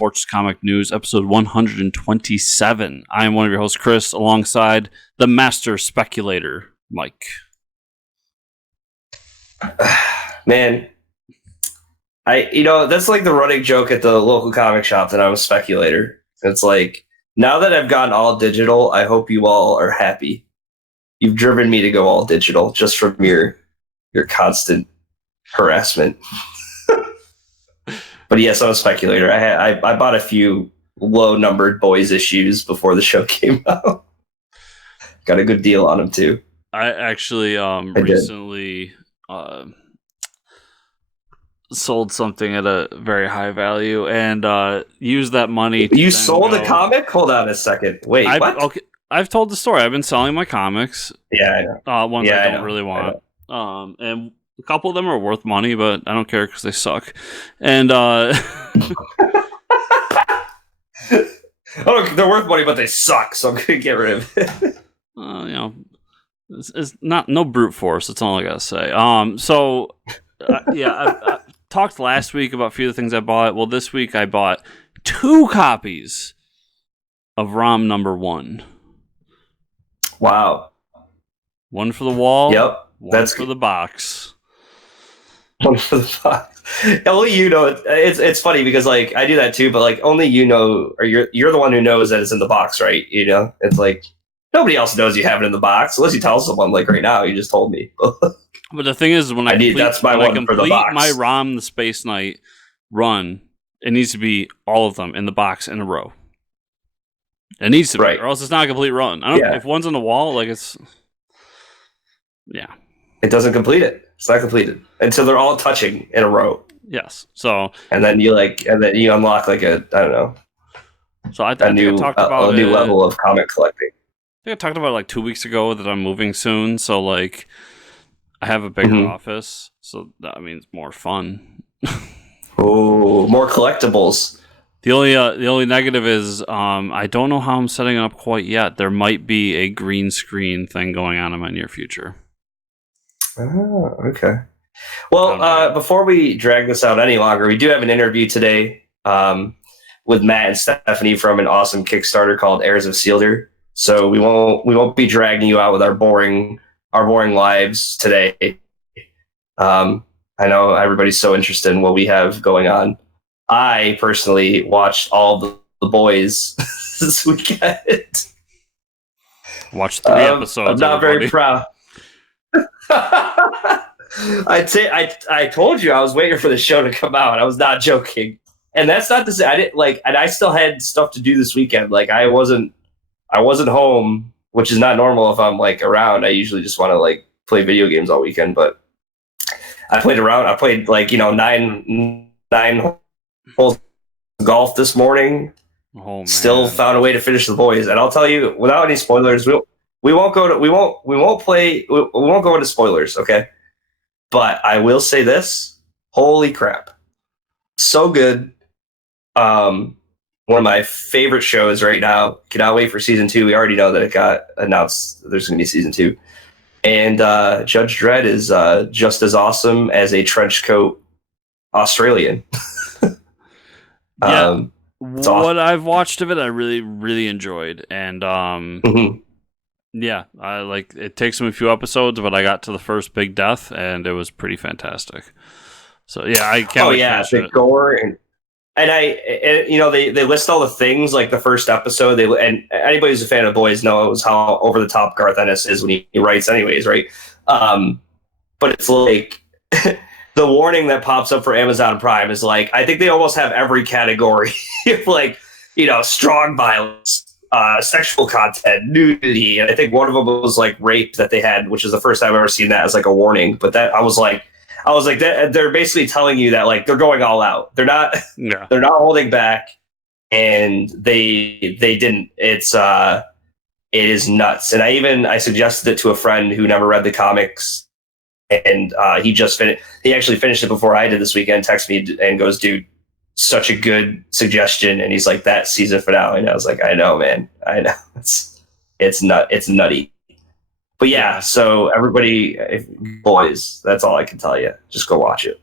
Fortress Comic News, episode 127. I am one of your hosts, Chris, alongside the master speculator, Mike. Man, that's like the running joke at the local comic shop that I'm a speculator. It's like, now that I've gone all digital, I hope you all are happy. You've driven me to go all digital just from your constant harassment. But yes, I'm a speculator. I bought a few low-numbered boys issues before the show came out. Got a good deal on them too. I actually recently sold something at a very high value and used that money. You sold a comic? Hold on a second. Wait, what? Okay, I've told the story. I've been selling my comics. Yeah, I know. Ones I don't really want. And a couple of them are worth money, but I don't care because they suck. And they're worth money, but they suck. So I'm gonna get rid of it. It's not no brute force. That's all I gotta say. I talked last week about a few of the things I bought. Well, this week I bought 2 copies of ROM number 1. Wow. One for the wall. Yep. That's for the box. One for the box. Only you know. It's funny because like I do that too, but like only you know, or you're the one who knows that it's in the box, right? You know, it's like nobody else knows you have it in the box unless you tell someone. Like right now, you just told me. But the thing is, when I complete my ROM the Space Knight run, it needs to be all of them in the box in a row. It needs to be, or else it's not a complete run. I don't. If one's on the wall, like it's, it doesn't complete it. It's not completed, and so they're all touching in a row. Yes. So and then you unlock like I don't know. So I talked about a new level of comic collecting. I think I talked about it like 2 weeks ago that I'm moving soon. So like, I have a bigger office, so that means more fun. Oh, more collectibles. The only negative is I don't know how I'm setting it up quite yet. There might be a green screen thing going on in my near future. Oh, okay. Well, before we drag this out any longer, we do have an interview today with Matt and Stephanie from an awesome Kickstarter called Heirs of Sealder. So we won't be dragging you out with our boring lives today. I know everybody's so interested in what we have going on. I personally watched all the boys this weekend. Watched 3 episodes. I'm not very proud. I'd say I told you I was waiting for the show to come out. I was not joking, and that's not to say I didn't like. And I still had stuff to do this weekend. Like I wasn't home, which is not normal if I'm like around. I usually just want to like play video games all weekend, but I played around. I played like 9 holes of golf this morning. Oh man! Still found a way to finish the boys, and I'll tell you without any spoilers. We won't go into spoilers, okay? But I will say this: holy crap, so good! One of my favorite shows right now. Cannot wait for season 2. We already know that it got announced that there's going to be season 2, and Judge Dredd is just as awesome as a trench coat Australian. Yeah, what I've watched of it, I really, really enjoyed, and yeah, I like it. Takes me a few episodes, but I got to the first big death, and it was pretty fantastic. So yeah, I can't. Oh yeah, the gore and they list all the things like the first episode. And anybody who's a fan of boys knows how over the top Garth Ennis is when he writes, anyways, right? But it's like the warning that pops up for Amazon Prime is like I think they almost have every category of like strong violence. Sexual content, nudity, and I think one of them was like rape that they had, which is the first time I've ever seen that as like a warning. But that I was like, they're basically telling you that like they're going all out. They're not holding back, and they didn't. It is nuts. And I suggested it to a friend who never read the comics, and he actually finished it before I did this weekend. Texted me and goes, dude, such a good suggestion. And he's like, that season finale. And I was like, I know, man. I know. It's nutty. But yeah, so everybody, boys, that's all I can tell you. Just go watch it.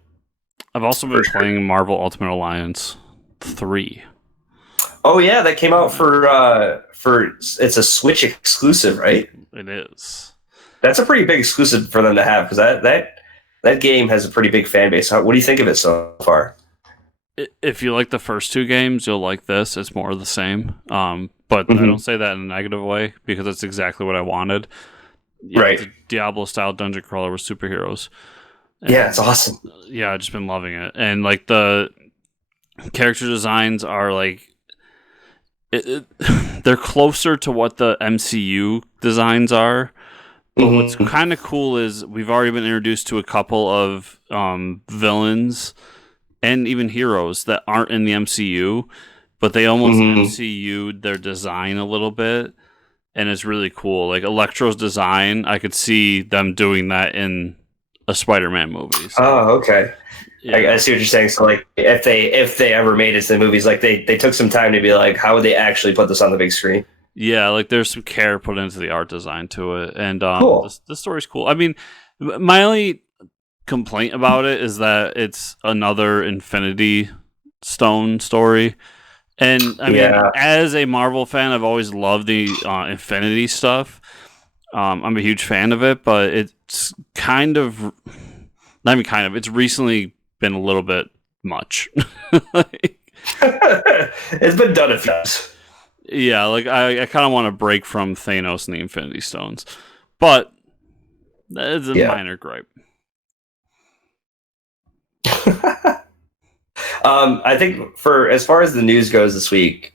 I've also been playing Marvel Ultimate Alliance 3. Oh yeah, that came out for it's a Switch exclusive, right? It is. That's a pretty big exclusive for them to have because that game has a pretty big fan base. What do you think of it so far? If you like the first two games, you'll like this. It's more of the same. But I don't say that in a negative way because it's exactly what I wanted. Right. It's a Diablo-style dungeon crawler with superheroes. And, yeah, it's awesome. Yeah, I've just been loving it. And like the character designs are like they're closer to what the MCU designs are. But what's kind of cool is we've already been introduced to a couple of villains and even heroes that aren't in the MCU, but they almost MCU'd their design a little bit, and it's really cool. Like Electro's design, I could see them doing that in a Spider-Man movie. So. Oh, okay. Yeah. I see what you're saying. So, like, if they ever made it to the movies, like they took some time to be like, how would they actually put this on the big screen? Yeah, like there's some care put into the art design to it, and cool. the story's cool. I mean, my only complaint about it is that it's another Infinity Stone story, and I mean, as a Marvel fan, I've always loved the Infinity stuff. I'm a huge fan of it, but it's kind of not even kind of. It's recently been a little bit much. It's been done a few times. Yeah, like I kind of want to break from Thanos and the Infinity Stones, but it's a minor gripe. I think for as far as the news goes this week,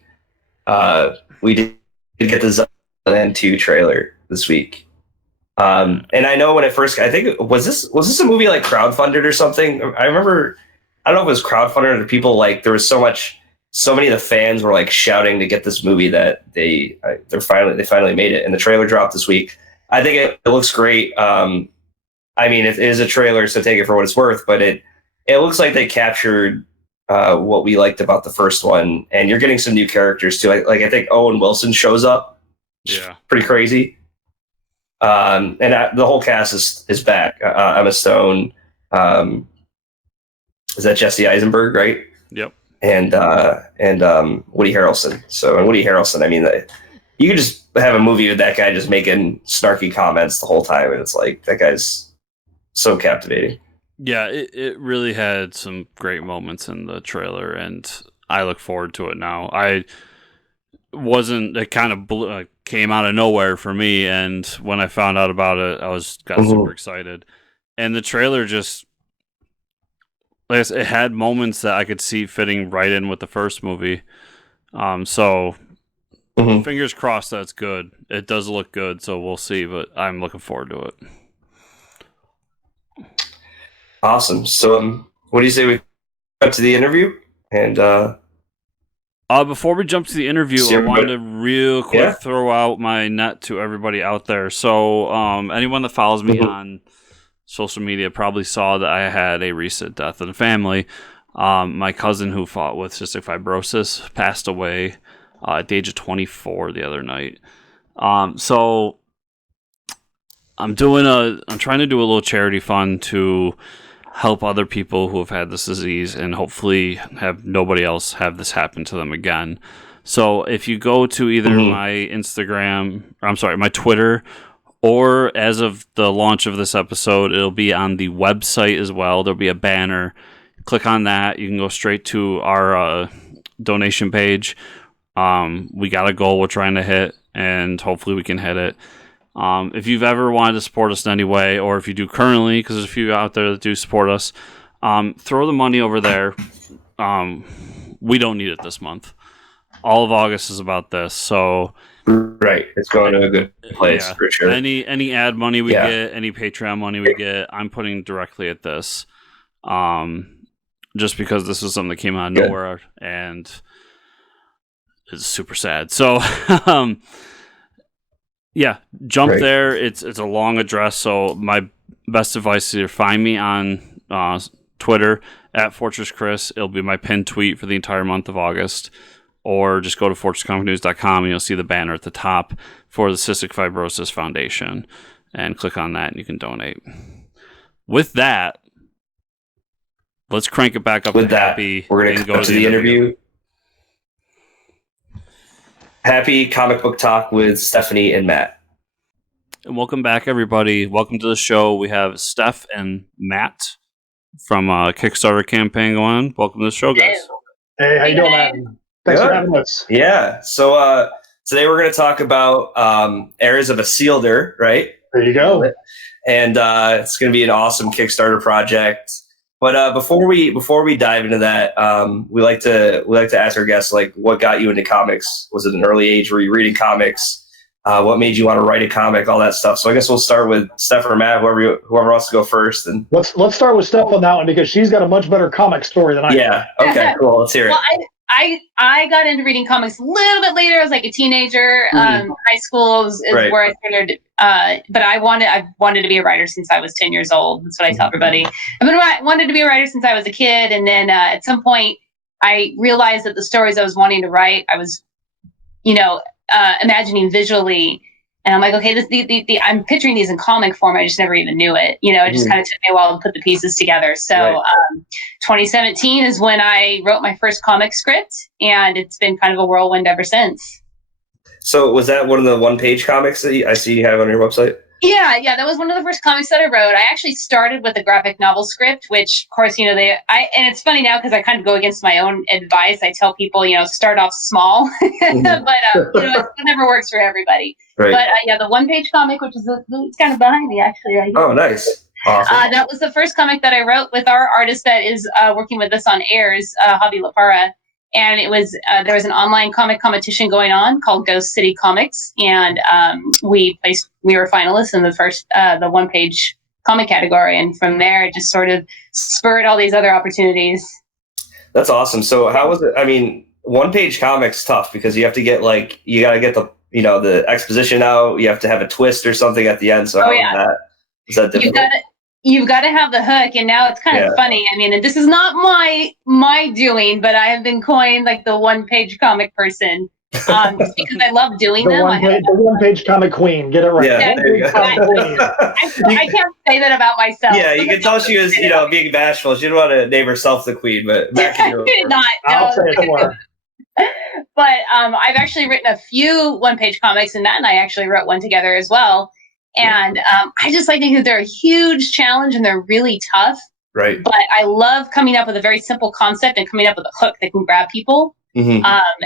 we did get the Zombieland 2 trailer this week. And I know when it first, I think was this a movie like crowdfunded or something? I remember, I don't know if it was crowdfunded or people like there was so many of the fans were like shouting to get this movie that they finally made it, and the trailer dropped this week. I think it looks great. I mean, it is a trailer, so take it for what it's worth. But it looks like they captured what we liked about the first one, and you're getting some new characters too. Like I think Owen Wilson shows up. Yeah, pretty crazy. And the whole cast is back. Emma Stone. Is that Jesse Eisenberg, right? Yep. And Woody Harrelson. So, and Woody Harrelson, I mean, you could just have a movie with that guy just making snarky comments the whole time, and it's like that guy's so captivating. Yeah, it really had some great moments in the trailer, and I look forward to it now. It kind of came out of nowhere for me, and when I found out about it, I got super excited. And the trailer just, it had moments that I could see fitting right in with the first movie. So fingers crossed that's good. It does look good, so we'll see, but I'm looking forward to it. Awesome. So what do you say we got to the interview? And before we jump to the interview, I wanted to real quick throw out my net to everybody out there. So anyone that follows me on social media probably saw that I had a recent death in the family. My cousin who fought with cystic fibrosis passed away at the age of 24 the other night. So I'm trying to do a little charity fund to help other people who have had this disease and hopefully have nobody else have this happen to them again. So if you go to either my my Twitter, or as of the launch of this episode, it'll be on the website as well. There'll be a banner. Click on that. You can go straight to our donation page. We got a goal we're trying to hit, and hopefully we can hit it. If you've ever wanted to support us in any way, or if you do currently, because there's a few out there that do support us, throw the money over there. We don't need it this month. All of August is about this, so right, it's going to a good place for sure. Any ad money we get, any Patreon money we get, I'm putting directly at this. Just because this is something that came out of nowhere and it's super sad. So, jump there. It's a long address, so my best advice is to find me on Twitter at Fortress Chris. It'll be my pinned tweet for the entire month of August, or just go to fortresscomicnews.com and you'll see the banner at the top for the Cystic Fibrosis Foundation, and click on that and you can donate. With that, let's crank it back up. With that, we're going to go to the interview. Happy comic book talk with Stephanie and Matt. And welcome back, everybody. Welcome to the show. We have Steph and Matt from a Kickstarter campaign going on. Welcome to the show, guys. Hey, how you doing, Matt? Thanks for having us. Yeah. So today we're going to talk about Heirs of Isildur, right? There you go. And it's going to be an awesome Kickstarter project. But before we dive into that, we like to ask our guests, like, what got you into comics? Was it an early age? Were you reading comics? What made you want to write a comic? All that stuff. So I guess we'll start with Steph or Matt, whoever wants to go first. And let's start with Steph on that one because she's got a much better comic story than I. Yeah. Okay. Cool. Let's hear it. Well, I got into reading comics a little bit later. I was like a teenager. High school is right. Where I started. But I wanted to be a writer since I was 10 years old. That's what I tell everybody. I wanted to be a writer since I was a kid. And then at some point, I realized that the stories I was wanting to write, I was, imagining visually. And I'm like, okay, I'm picturing these in comic form. I just never even knew it. It just kind of took me a while to put the pieces together. So 2017 is when I wrote my first comic script, and it's been kind of a whirlwind ever since. So was that one of the one-page comics that I see you have on your website? Yeah, that was one of the first comics that I wrote. I actually started with a graphic novel script, which, of course, and it's funny now because I kind of go against my own advice. I tell people, start off small, but it never works for everybody. Right. But the one-page comic, which is it's kind of behind me, actually. Right here. Oh, nice. Awesome. That was the first comic that I wrote with our artist that is working with us on Heirs, Javi Lapara. And it was there was an online comic competition going on called Ghost City Comics, and we were finalists in the one-page comic category, and from there it just sort of spurred all these other opportunities. That's awesome. So how was it? I mean, one-page comics tough because you have to get you got to get the exposition out. You have to have a twist or something at the end. So is that difficult? You've got to have the hook, and now it's kind of funny. I mean, and this is not my doing, but I have been coined like the one-page comic person, just because I love doing them. The one-page comic queen. Get it right. Yeah, there you go. I can't say that about myself. Yeah, you can tell she was, being bashful. She didn't want to name herself the queen, but Matt I did not. I'll say it for her. But I've actually written a few one-page comics, and Matt and I actually wrote one together as well. And I just think that they're a huge challenge and they're really tough. Right. But I love coming up with a very simple concept and coming up with a hook that can grab people. Mm-hmm.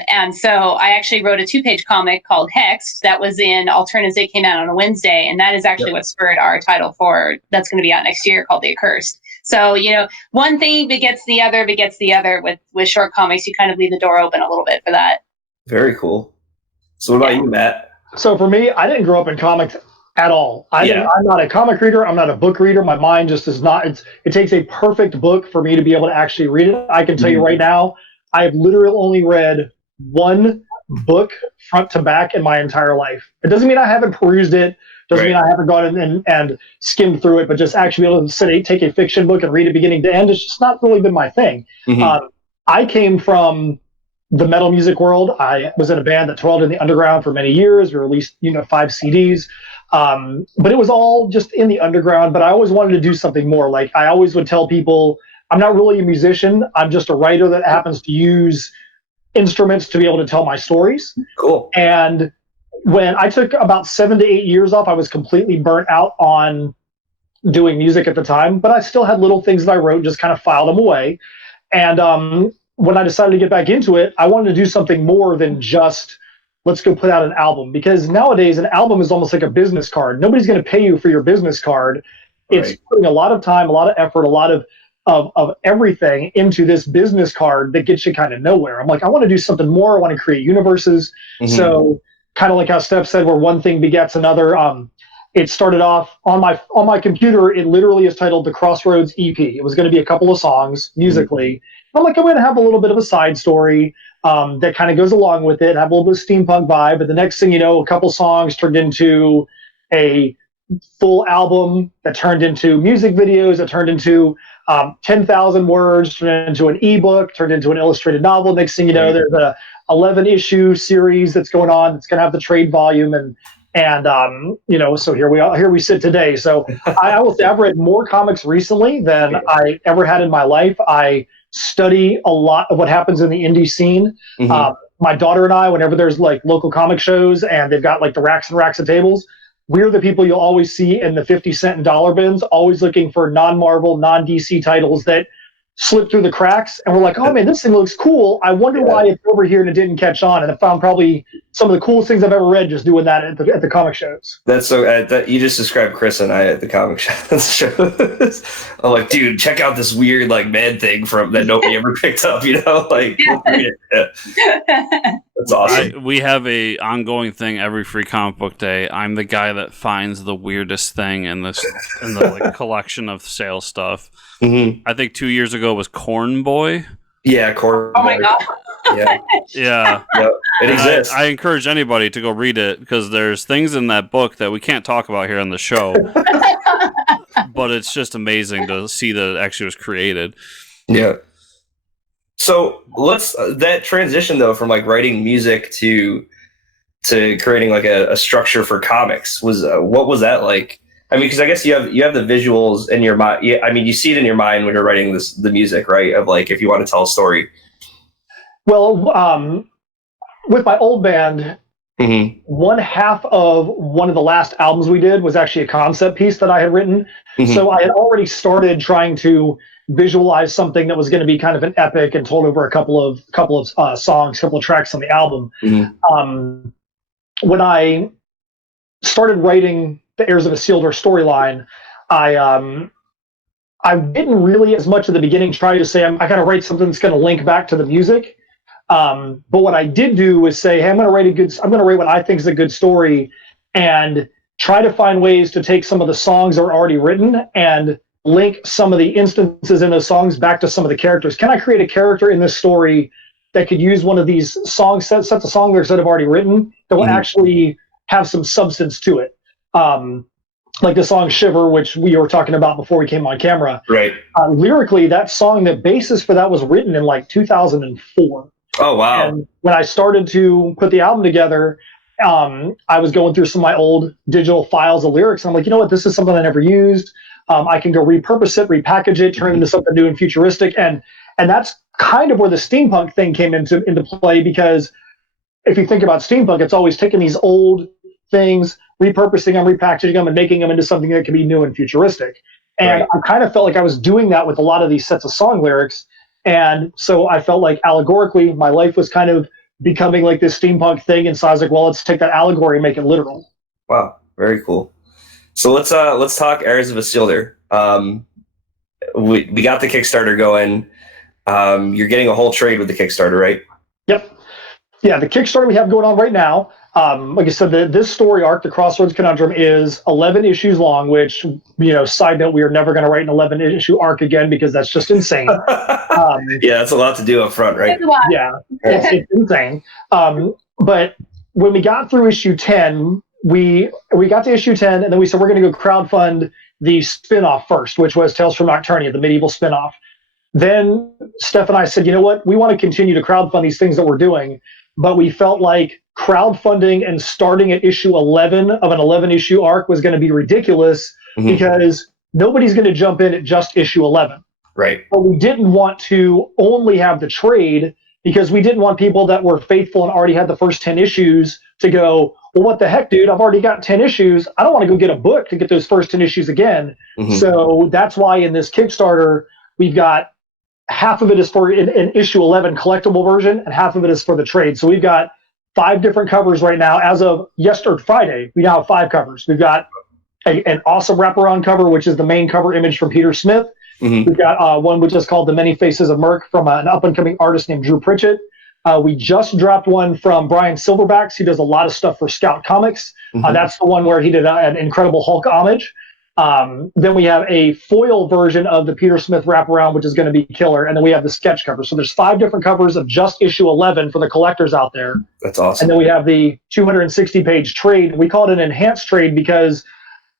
And so I actually wrote a 2-page comic called Hexed that was in Alternatives. It came out on a Wednesday. And that is actually what spurred our title for that's going to be out next year called The Accursed. So, one thing begets the other with short comics. You kind of leave the door open a little bit for that. Very cool. So what about you, Matt? So for me, I didn't grow up in comics at all. I'm not a comic reader. I'm not a book reader. My mind just is not. It takes a perfect book for me to be able to actually read it. I can tell you right now, I have literally only read one book front to back in my entire life. It doesn't mean I haven't perused it. Doesn't mean I haven't gone in and skimmed through it. But just actually be able to take a fiction book and read it beginning to end, it's just not really been my thing. Mm-hmm. I came from the metal music world. I was in a band that twirled in the underground for many years. We released 5 CDs. But it was all just in the underground, but I always wanted to do something more. Like I always would tell people, I'm not really a musician. I'm just a writer that happens to use instruments to be able to tell my stories. Cool. And when I took about 7 to 8 years off, I was completely burnt out on doing music at the time, but I still had little things that I wrote, just kind of filed them away. And when I decided to get back into it, I wanted to do something more than just let's go put out an album, because nowadays an album is almost like a business card. Nobody's going to pay you for your business card. It's putting a lot of time, a lot of effort, a lot of everything into this business card that gets you kind of nowhere. I'm like, I want to do something more. I want to create universes. Mm-hmm. So kind of like how Steph said, where one thing begets another. It started off on my computer. It literally is titled The Crossroads EP. It was going to be a couple of songs musically. Mm-hmm. I'm like, I'm going to have a little bit of a side story that kind of goes along with it, have a little bit of steampunk vibe. But the next thing you know, a couple songs turned into a full album that turned into music videos, that turned into 10,000 words, turned into an ebook, turned into an illustrated novel. Next thing you know, there's a 11-issue series that's going on. It's going to have the trade volume, and so here we sit today. So I will say I've read more comics recently than I ever had in my life. I study a lot of what happens in the indie scene. Mm-hmm. my daughter and I, whenever there's like local comic shows and they've got like the racks and racks of tables, we're the people you'll always see in the 50-cent and dollar bins, always looking for non-Marvel, non-DC titles that slip through the cracks. And we're like, oh man, this thing looks cool. I wonder why it's over here and it didn't catch on. And I found probably some of the coolest things I've ever read just doing that at the comic shows. That's so, you just described Chris and I at the comic shows. I'm like, dude, check out this weird like man thing from that nobody ever picked up, you know? Like, that's awesome. We have a ongoing thing every free comic book day. I'm the guy that finds the weirdest thing in the like collection of sale stuff. Mm-hmm. I think 2 years ago was Corn Boy. Yeah, Corn Boy. Oh my god. Yeah. Yep. It exists. I encourage anybody to go read it because there's things in that book that we can't talk about here on the show. But it's just amazing to see that it actually was created. Yeah. So let's that transition though from like writing music to creating like a structure for comics was what was that like? I mean, because I guess you have the visuals in your mind. Yeah, I mean, you see it in your mind when you're writing the music, right? Of like if you want to tell a story. Well, with my old band, one half of one of the last albums we did was actually a concept piece that I had written. Mm-hmm. So I had already started trying to visualize something that was going to be kind of an epic and told over a couple of songs, couple of tracks on the album. Mm-hmm. When I started writing the Heirs of Isildur storyline, I didn't really, as much at the beginning, try to say I got to write something that's going to link back to the music. But what I did do was say, hey, I'm going to write what I think is a good story, and try to find ways to take some of the songs that are already written and link some of the instances in those songs back to some of the characters. Can I create a character in this story that could use one of these sets of song lyrics that I've already written that will actually have some substance to it? Like the song Shiver, which we were talking about before we came on camera. Right. Lyrically, that song, the basis for that was written in like 2004. Oh, wow. And when I started to put the album together, I was going through some of my old digital files of lyrics. And I'm like, you know what? This is something I never used. I can go repurpose it, repackage it, turn it into something new and futuristic. And that's kind of where the steampunk thing came into play, because if you think about steampunk, it's always taking these old things, repurposing them, repackaging them, and making them into something that can be new and futuristic. And I kind of felt like I was doing that with a lot of these sets of song lyrics. And so I felt like allegorically, my life was kind of becoming like this steampunk thing. And so I was like, well, let's take that allegory and make it literal. Wow. Very cool. So let's talk Heirs of Isildur. We got the Kickstarter going. You're getting a whole trade with the Kickstarter, right? Yep. Yeah, the Kickstarter we have going on right now, like I said, this story arc, The Crossroads Conundrum, is 11 issues long, which, side note, we are never going to write an 11-issue arc again because that's just insane. Yeah, that's a lot to do up front, right? Yeah, it's insane. But when we got through issue 10, we got to issue 10, and then we said we're going to go crowdfund the spinoff first, which was Tales from Nocturnia, the medieval spinoff. Then Steph and I said, you know what? We want to continue to crowdfund these things that we're doing, but we felt like crowdfunding and starting at issue 11 of an 11-issue arc was going to be ridiculous because nobody's going to jump in at just issue 11. Right. But we didn't want to only have the trade because we didn't want people that were faithful and already had the first 10 issues to go, well, what the heck, dude? I've already got 10 issues. I don't want to go get a book to get those first 10 issues again. So that's why in this Kickstarter, we've got half of it is for an issue 11 collectible version, and half of it is for the trade. So we've got 5 different covers right now. As of Friday, we now have 5 covers. We've got an awesome wraparound cover, which is the main cover image from Peter Smith. We've got one which is called The Many Faces of Merc from an up-and-coming artist named Drew Pritchett. We just dropped one from Brian Silverbacks, who does a lot of stuff for Scout Comics. That's the one where he did an Incredible Hulk homage. Then we have a foil version of the Peter Smith wraparound, which is going to be killer. And then we have the sketch cover. So there's 5 different covers of just issue 11 for the collectors out there. That's awesome. And then we have the 260-page trade. We call it an enhanced trade because,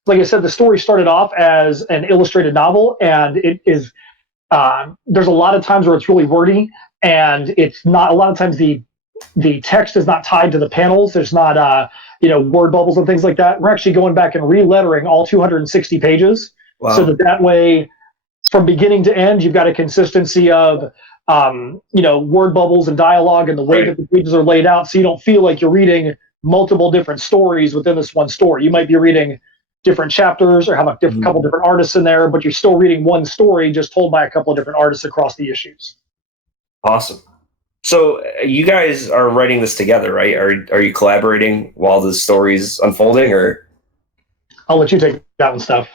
like I said, the story started off as an illustrated novel, and it is there's a lot of times where it's really wordy, and it's not. A lot of times the text is not tied to the panels. There's not word bubbles and things like that. We're actually going back and re-lettering all 260 pages, so that way, from beginning to end, you've got a consistency of word bubbles and dialogue and the way that the pages are laid out, so you don't feel like you're reading multiple different stories within this one story. You might be reading different chapters or have a couple different artists in there, but you're still reading one story just told by a couple of different artists across the issues. Awesome. So you guys are writing this together, right? Are you collaborating while the story's unfolding, or? I'll let you take that one, Steph.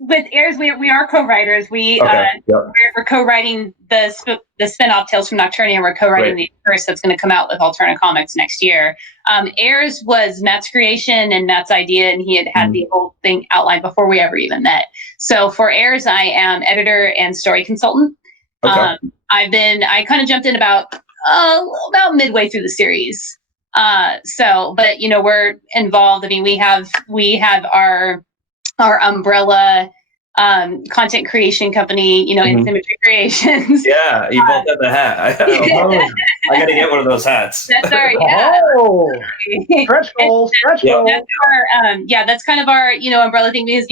With Airs, we are co-writers. We're co-writing the spin-off Tales from Nocturnia, and we're co-writing the curse that's going to come out with Alterna Comics next year. Airs was Matt's creation and Matt's idea, and he had the whole thing outlined before we ever even met. So for Airs, I am editor and story consultant. Okay. I kind of jumped in about midway through the series. But we're involved. I mean, we have our umbrella content creation company, InSymmetry Creations. Yeah, you both have the hat. I got to get one of those hats. That's our stretch goal. That's kind of our umbrella thing, because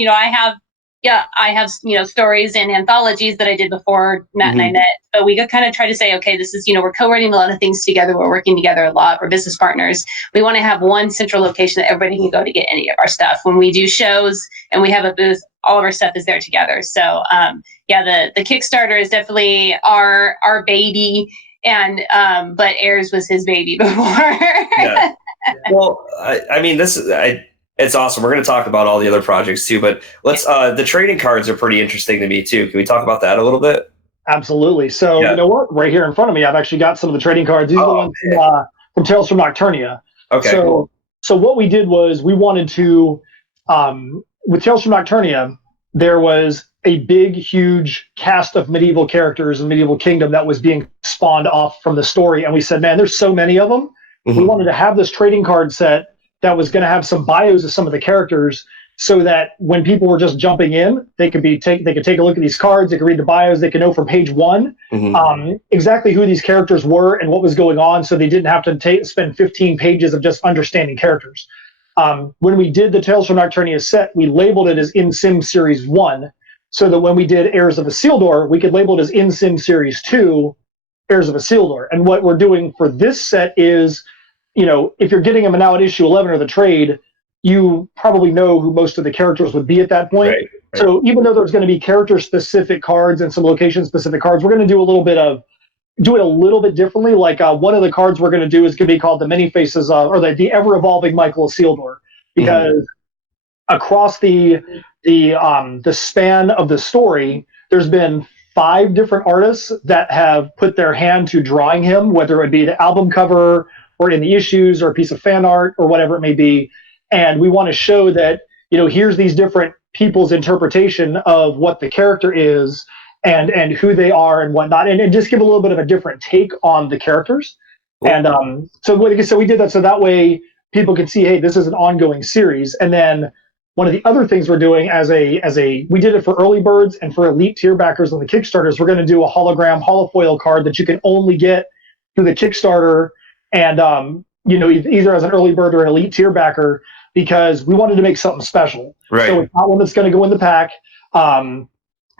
I have stories and anthologies that I did before Matt and I met, but we kind of try to say, okay, this is we're co-writing a lot of things together, we're working together a lot, we're business partners. We want to have one central location that everybody can go to get any of our stuff. When we do shows and we have a booth, all of our stuff is there together. So the Kickstarter is definitely our baby, and but Airs was his baby before. Yeah. Well, I mean, it's awesome. We're going to talk about all the other projects too, but let's. The trading cards are pretty interesting to me too. Can we talk about that a little bit? Absolutely. So you know what? Right here in front of me, I've actually got some of the trading cards. These are the ones from Tales from Nocturnia. Okay. So what we did was we wanted to, with Tales from Nocturnia, there was a big, huge cast of medieval characters in Medieval Kingdom that was being spawned off from the story, and we said, man, there's so many of them. We wanted to have this trading card set that was going to have some bios of some of the characters, so that when people were just jumping in, they could take a look at these cards, they could read the bios, they could know from page one exactly who these characters were and what was going on, so they didn't have to spend 15 pages of just understanding characters. When we did the Tales from Nocturnia set, we labeled it as InSym Series 1, so that when we did Heirs of Isildur, we could label it as InSym Series 2, Heirs of Isildur. And what we're doing for this set is, if you're getting them now at issue 11 or the trade, you probably know who most of the characters would be at that point. Right. So even though there's going to be character-specific cards and some location-specific cards, we're going to do it a little bit differently. Like one of the cards we're going to do is going to be called the Many Faces, or the Ever-Evolving Michael Isildur, because across the span of the story, there's been 5 different artists that have put their hand to drawing him, whether it be the album cover or in the issues or a piece of fan art or whatever it may be. And we want to show that, here's these different people's interpretation of what the character is and who they are and whatnot, and just give a little bit of a different take on the characters. Cool. And so we did that so that way people could see, hey, this is an ongoing series. And then one of the other things we're doing we did it for early birds and for elite tier backers on the Kickstarters, we're going to do a hologram holofoil card that you can only get through the Kickstarter, and either as an early bird or an elite tier backer, because we wanted to make something special. Right. So it's not one that's going to go in the pack.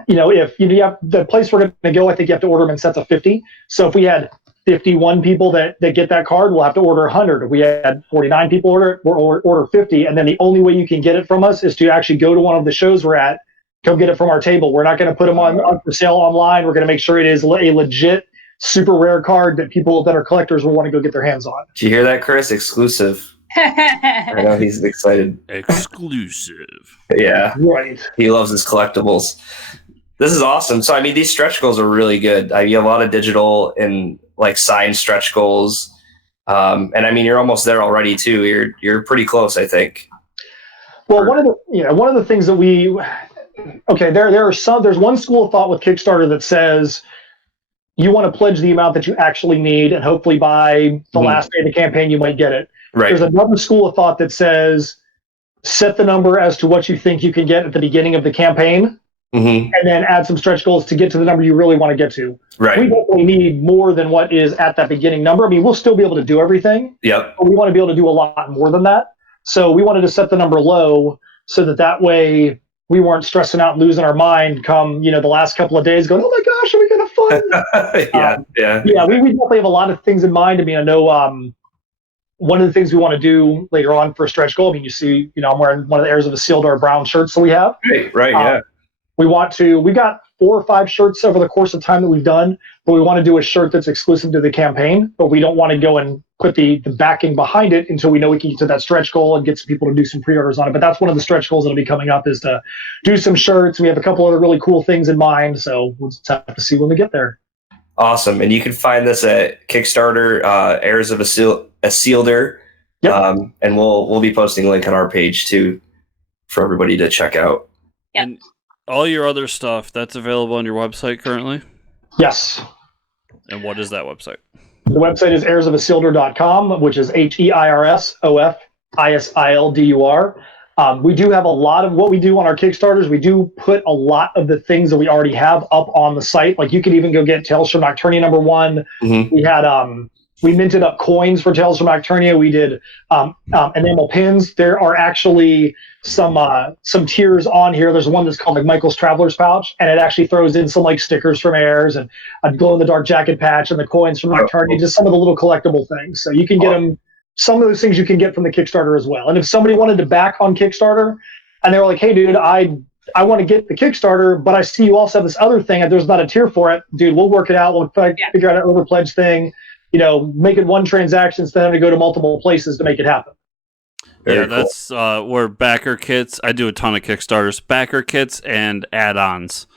If you have the place we're going to go, I think you have to order them in sets of 50. So if we had 51 people that get that card, we'll have to order 100. If we had 49 people order 50, and then the only way you can get it from us is to actually go to one of the shows we're at, come get it from our table. We're not going to put them on for sale online. We're going to make sure it is a legit, super rare card that people that are collectors will want to go get their hands on. Did you hear that, Chris? Exclusive. I know he's excited. Exclusive. Yeah. Right. He loves his collectibles. This is awesome. So, I mean, these stretch goals are really good. You have a lot of digital and signed stretch goals. And I mean, you're almost there already too. You're pretty close, I think. Well, one of the things that there's one school of thought with Kickstarter that says you want to pledge the amount that you actually need, and hopefully by the last day of the campaign, you might get it. Right. There's another school of thought that says set the number as to what you think you can get at the beginning of the campaign, and then add some stretch goals to get to the number you really want to get to. Right. We definitely need more than what is at that beginning number. I mean, we'll still be able to do everything. Yep. But we want to be able to do a lot more than that. So we wanted to set the number low so that way we weren't stressing out and losing our mind come, the last couple of days going, oh my gosh, are we going to boy. Yeah. We definitely have a lot of things in mind. I mean, I know one of the things we want to do later on for a stretch goal. I mean, you see, I'm wearing one of the Heirs of Isildur brown shirts that we have. Right, yeah. We got 4 or 5 shirts over the course of time that we've done, but we want to do a shirt that's exclusive to the campaign, but we don't want to go and put the backing behind it until we know we can get to that stretch goal and get some people to do some pre-orders on it. But that's one of the stretch goals that'll be coming up, is to do some shirts. We have a couple other really cool things in mind, so we'll just have to see when we get there. Awesome. And you can find this at Kickstarter, Heirs of Isildur. Yep. And we'll be posting a link on our page too for everybody to check out. Yep. And all your other stuff, that's available on your website currently? Yes. And what is that website? The website is heirsofIsildur.com, which is HEIRSOFISILDUR. We do have a lot of what we do on our Kickstarters. We do put a lot of the things that we already have up on the site. Like, you can even go get Tales from Nocturnia #1. Mm-hmm. We had we minted up coins for Tales from Nocturnia. We did enamel pins. There are actually some tiers on here. There's one that's called like Michael's Traveler's Pouch, and it actually throws in some like stickers from Heirs and a glow-in-the-dark jacket patch and the coins from Nocturnia, just some of the little collectible things. So you can get them. Some of those things you can get from the Kickstarter as well. And if somebody wanted to back on Kickstarter and they were like, hey, dude, I want to get the Kickstarter, but I see you also have this other thing and there's not a tier for it, dude, we'll work it out. We'll figure out an overpledge thing, make it one transaction instead of having to go to multiple places to make it happen. Very cool. That's where backer kits, I do a ton of Kickstarters, backer kits and add-ons.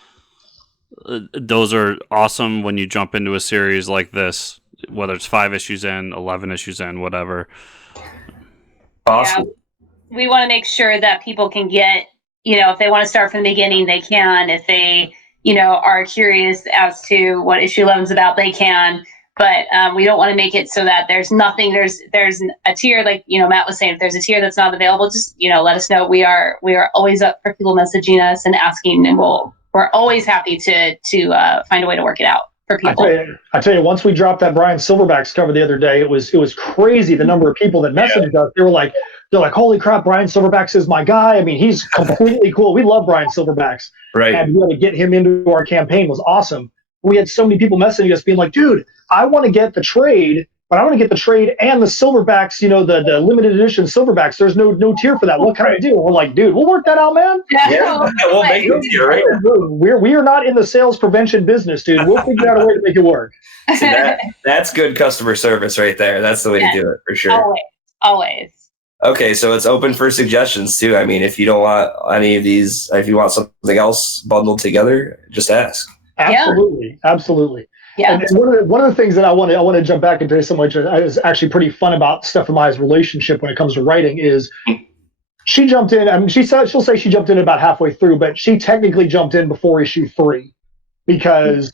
Those are awesome when you jump into a series like this, whether it's 5 issues in, 11 issues in, whatever. Awesome. Yeah. We want to make sure that people can get, if they want to start from the beginning, they can. If they, are curious as to what issue 11 is about, they can. But we don't want to make it so that there's nothing. There's a tier, like Matt was saying. If there's a tier that's not available, just let us know. We are always up for people messaging us and asking, and we're always happy to find a way to work it out. I tell you, once we dropped that Brian Silverback's cover the other day, it was crazy the number of people that messaged us. They're like, holy crap, Brian Silverbacks is my guy. I mean, he's completely cool. We love Brian Silverbacks. Right. And to get him into our campaign was awesome. We had so many people messaging us being like, dude, I want to get the trade, but I want to get the trade and the Silverbacks, the limited edition Silverbacks. There's no tier for that. What can I do? We're like, dude, we'll work that out, man. Yeah, we'll make it tier, right? We are not in the sales prevention business, dude. We'll figure out a way to make it work. So that's good customer service right there. That's the way to do it, for sure. Always. Okay, so it's open for suggestions too. I mean, if you don't want any of these, if you want something else bundled together, just ask. Absolutely. Yeah. And one of the things that I want to jump back into, something which is actually pretty fun about Steph and I's relationship when it comes to writing, is she jumped in. I mean, she'll say she jumped in about halfway through, but she technically jumped in before issue 3 because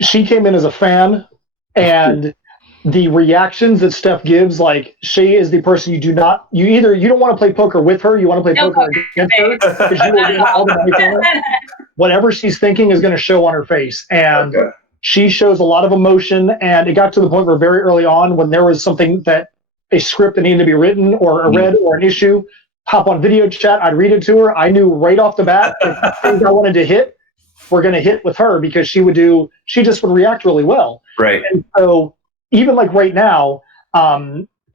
she came in as a fan, and the reactions that Steph gives, like, she is the person you don't want to play poker with her, you want to play poker against her, because you will get all the money from her. Whatever she's thinking is going to show on her face, and she shows a lot of emotion. And it got to the point where very early on, when there was something that a script that needed to be written or read or an issue, hop on video chat, I'd read it to her. I knew right off the bat that things I wanted to hit were going to hit with her, because she just would react really well. Right. And so even like right now,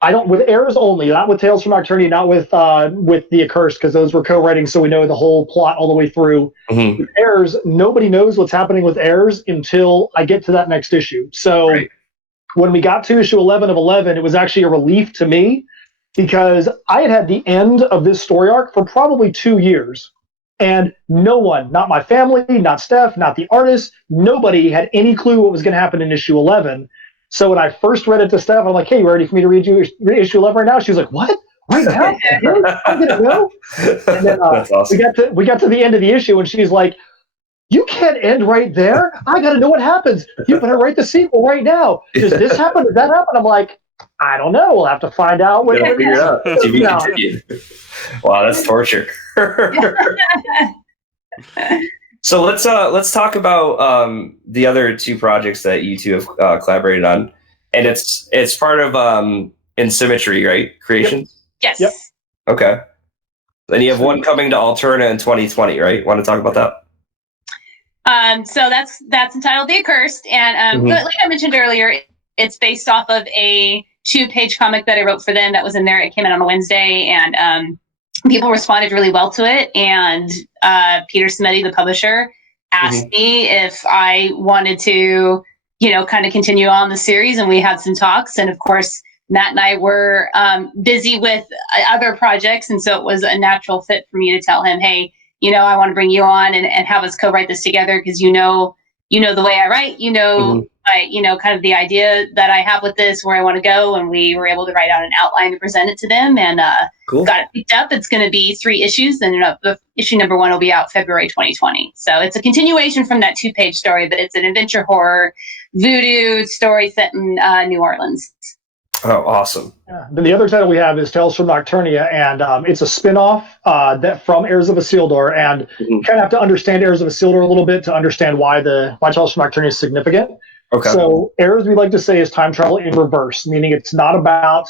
I don't, with Heirs only, not with Tales from Nocturnia, not with The Accursed, because those were co-writing, so we know the whole plot all the way through. Mm-hmm. With Heirs, nobody knows what's happening with Heirs until I get to that next issue. So when we got to issue 11 of 11, it was actually a relief to me, because I had the end of this story arc for probably 2 years. And no one, not my family, not Steph, not the artist, nobody had any clue what was going to happen in issue 11. So when I first read it to Steph, I'm like, hey, you ready for me to read you issue 11 right now? She was like, what? Right now? I'm going to know? And then that's awesome. we got to the end of the issue, and she's like, you can't end right there. I got to know what happens. You better write the sequel right now. Does this happen? Does that happen? I'm like, I don't know. We'll have to find out. Figure it out. TV continued. Wow, that's torture. So let's talk about the other 2 projects that you two have collaborated on, and it's part of InSymmetry, right? Creations. Yes. Yep. Okay. Then you have one coming to Alterna in 2020, right? Want to talk about that? So that's entitled The Accursed, and like I mentioned earlier, it's based off of a 2-page comic that I wrote for them that was in there. It came out on a Wednesday, and people responded really well to it. And Peter Smetty, the publisher, asked me if I wanted to, kind of continue on the series, and we had some talks. And of course, Matt and I were busy with other projects, and so it was a natural fit for me to tell him, hey, I want to bring you on and have us co-write this together, because the way I write, kind of the idea that I have with this, where I want to go, and we were able to write out an outline to present it to them, and got it picked up. It's going to be 3 issues, and the issue number 1 will be out February 2020. So it's a continuation from that 2-page story, but it's an adventure horror voodoo story set in New Orleans. Oh, awesome. Yeah. Then the other title we have is Tales from Nocturnia, and it's a spin-off that from Heirs of Isildur, and you kind of have to understand Heirs of Isildur a little bit to understand why Tales from Nocturnia is significant. Okay. So Heirs, we like to say, is time travel in reverse, meaning it's not about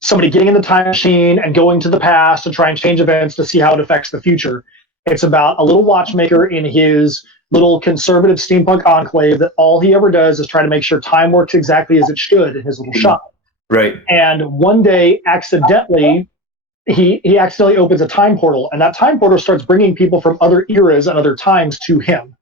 somebody getting in the time machine and going to the past to try and change events to see how it affects the future. It's about a little watchmaker in his little conservative steampunk enclave that all he ever does is try to make sure time works exactly as it should in his little shop. Right. And one day, accidentally, he accidentally opens a time portal, and that time portal starts bringing people from other eras and other times to him.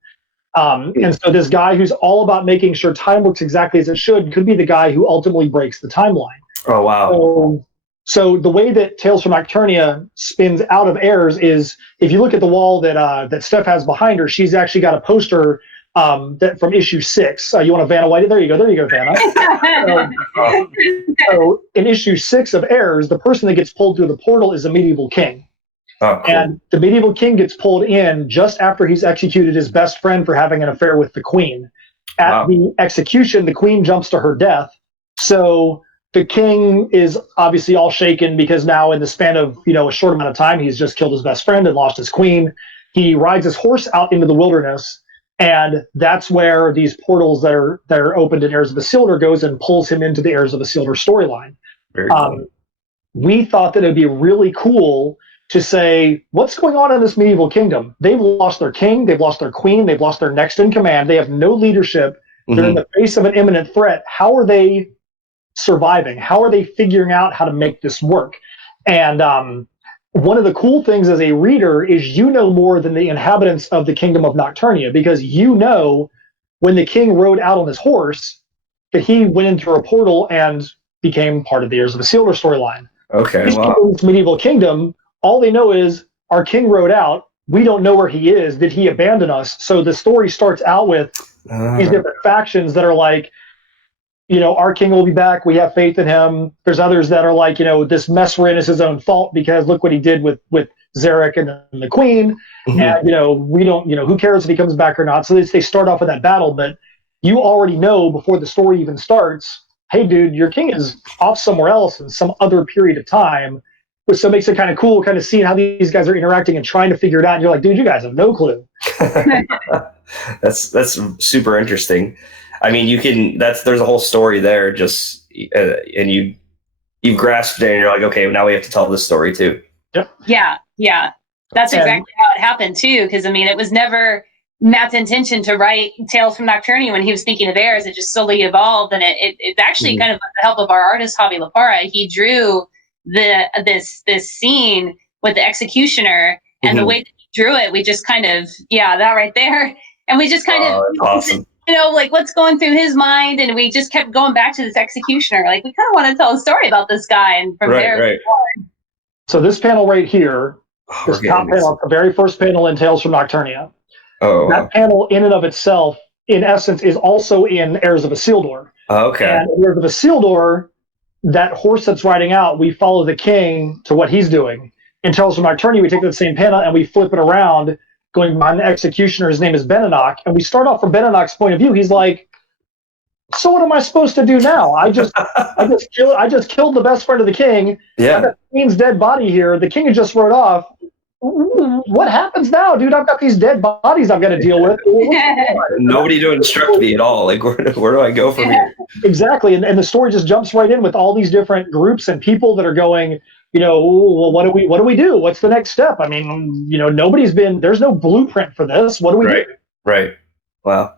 And so this guy who's all about making sure time works exactly as it should could be the guy who ultimately breaks the timeline. Oh, wow. So the way that Tales from Nocturnia spins out of Heirs is, if you look at the wall that Steph has behind her, she's actually got a poster that from issue 6. You want a Vanna White? There you go, Vanna. So in issue 6 of Heirs, the person that gets pulled through the portal is a medieval king. Oh, cool. And the medieval king gets pulled in just after he's executed his best friend for having an affair with the queen. At the execution, the queen jumps to her death. So the king is obviously all shaken, because now in the span of a short amount of time, he's just killed his best friend and lost his queen. He rides his horse out into the wilderness, and that's where these portals that are opened in Heirs of Isildur goes and pulls him into the Heirs of Isildur storyline. Very cool. We thought that it would be really cool to say, what's going on in this medieval kingdom? They've lost their king, they've lost their queen, they've lost their next in command, they have no leadership, they're in the face of an imminent threat. How are they surviving? How are they figuring out how to make this work? And one of the cool things as a reader is more than the inhabitants of the kingdom of Nocturnia, because when the king rode out on his horse that he went in through a portal and became part of the Heirs of Isildur storyline. Okay, wow. This medieval kingdom, all they know is our king rode out. We don't know where he is. Did he abandon us? So the story starts out with these different factions that are like, our king will be back. We have faith in him. There's others that are like, this mess we're in is his own fault, because look what he did with Zarek and the queen. And, we don't, who cares if he comes back or not? So they start off with that battle, but you already know before the story even starts, hey, dude, your king is off somewhere else in some other period of time. So it makes it kind of cool, kind of seeing how these guys are interacting and trying to figure it out. And you're like, dude, you guys have no clue. That's super interesting. I mean, there's a whole story there, just and you've grasped it, and you're like, okay, now we have to tell this story too. Yep. Yeah. That's exactly how it happened too. Because it was never Matt's intention to write Tales from Nocturnia when he was thinking of Heirs. It just slowly evolved, and it actually kind of with the help of our artist Javi Lapara, he drew this scene with the executioner, and the way that he drew it, we just kind of that right there, and we just kind of awesome. Like what's going through his mind, and we just kept going back to this executioner. Like, we kind of want to tell a story about this guy, and from there. Right. So this panel right here, this top panel, the very first panel in Tales from Nocturnia. Oh. That panel in and of itself, in essence, is also in Heirs of Isildur. Okay. And in Heirs of Isildur, that horse that's riding out, we follow the king to what he's doing. In Tales from Nocturnia, we take that same panel and we flip it around, going behind the executioner. His name is Beninock, and we start off from Beninock's point of view. He's like, so what am I supposed to do now? I just killed the best friend of the king. Yeah. I've got the queen's dead body here. The king had just rode off. What happens now, dude? I've got these dead bodies I've got to deal with. Nobody to instruct me at all. Like, where do I go from here? Exactly. And the story just jumps right in with all these different groups and people that are going, well, what do we do? What's the next step? I mean, there's no blueprint for this. What do we do? Right. Wow.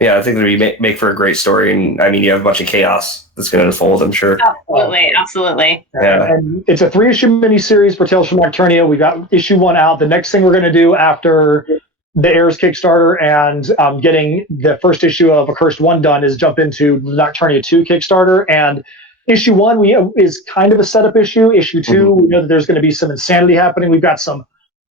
Yeah, I think that would make for a great story, and I mean, you have a bunch of chaos that's going to unfold, I'm sure. Absolutely. Yeah. And it's a 3-issue miniseries for Tales from Nocturnia. We got issue 1 out. The next thing we're going to do after the Heirs Kickstarter and getting the first issue of Accursed 1 done is jump into the Nocturnia 2 Kickstarter. And issue 1 is kind of a setup issue. Issue 2, we know that there's going to be some insanity happening. We've got some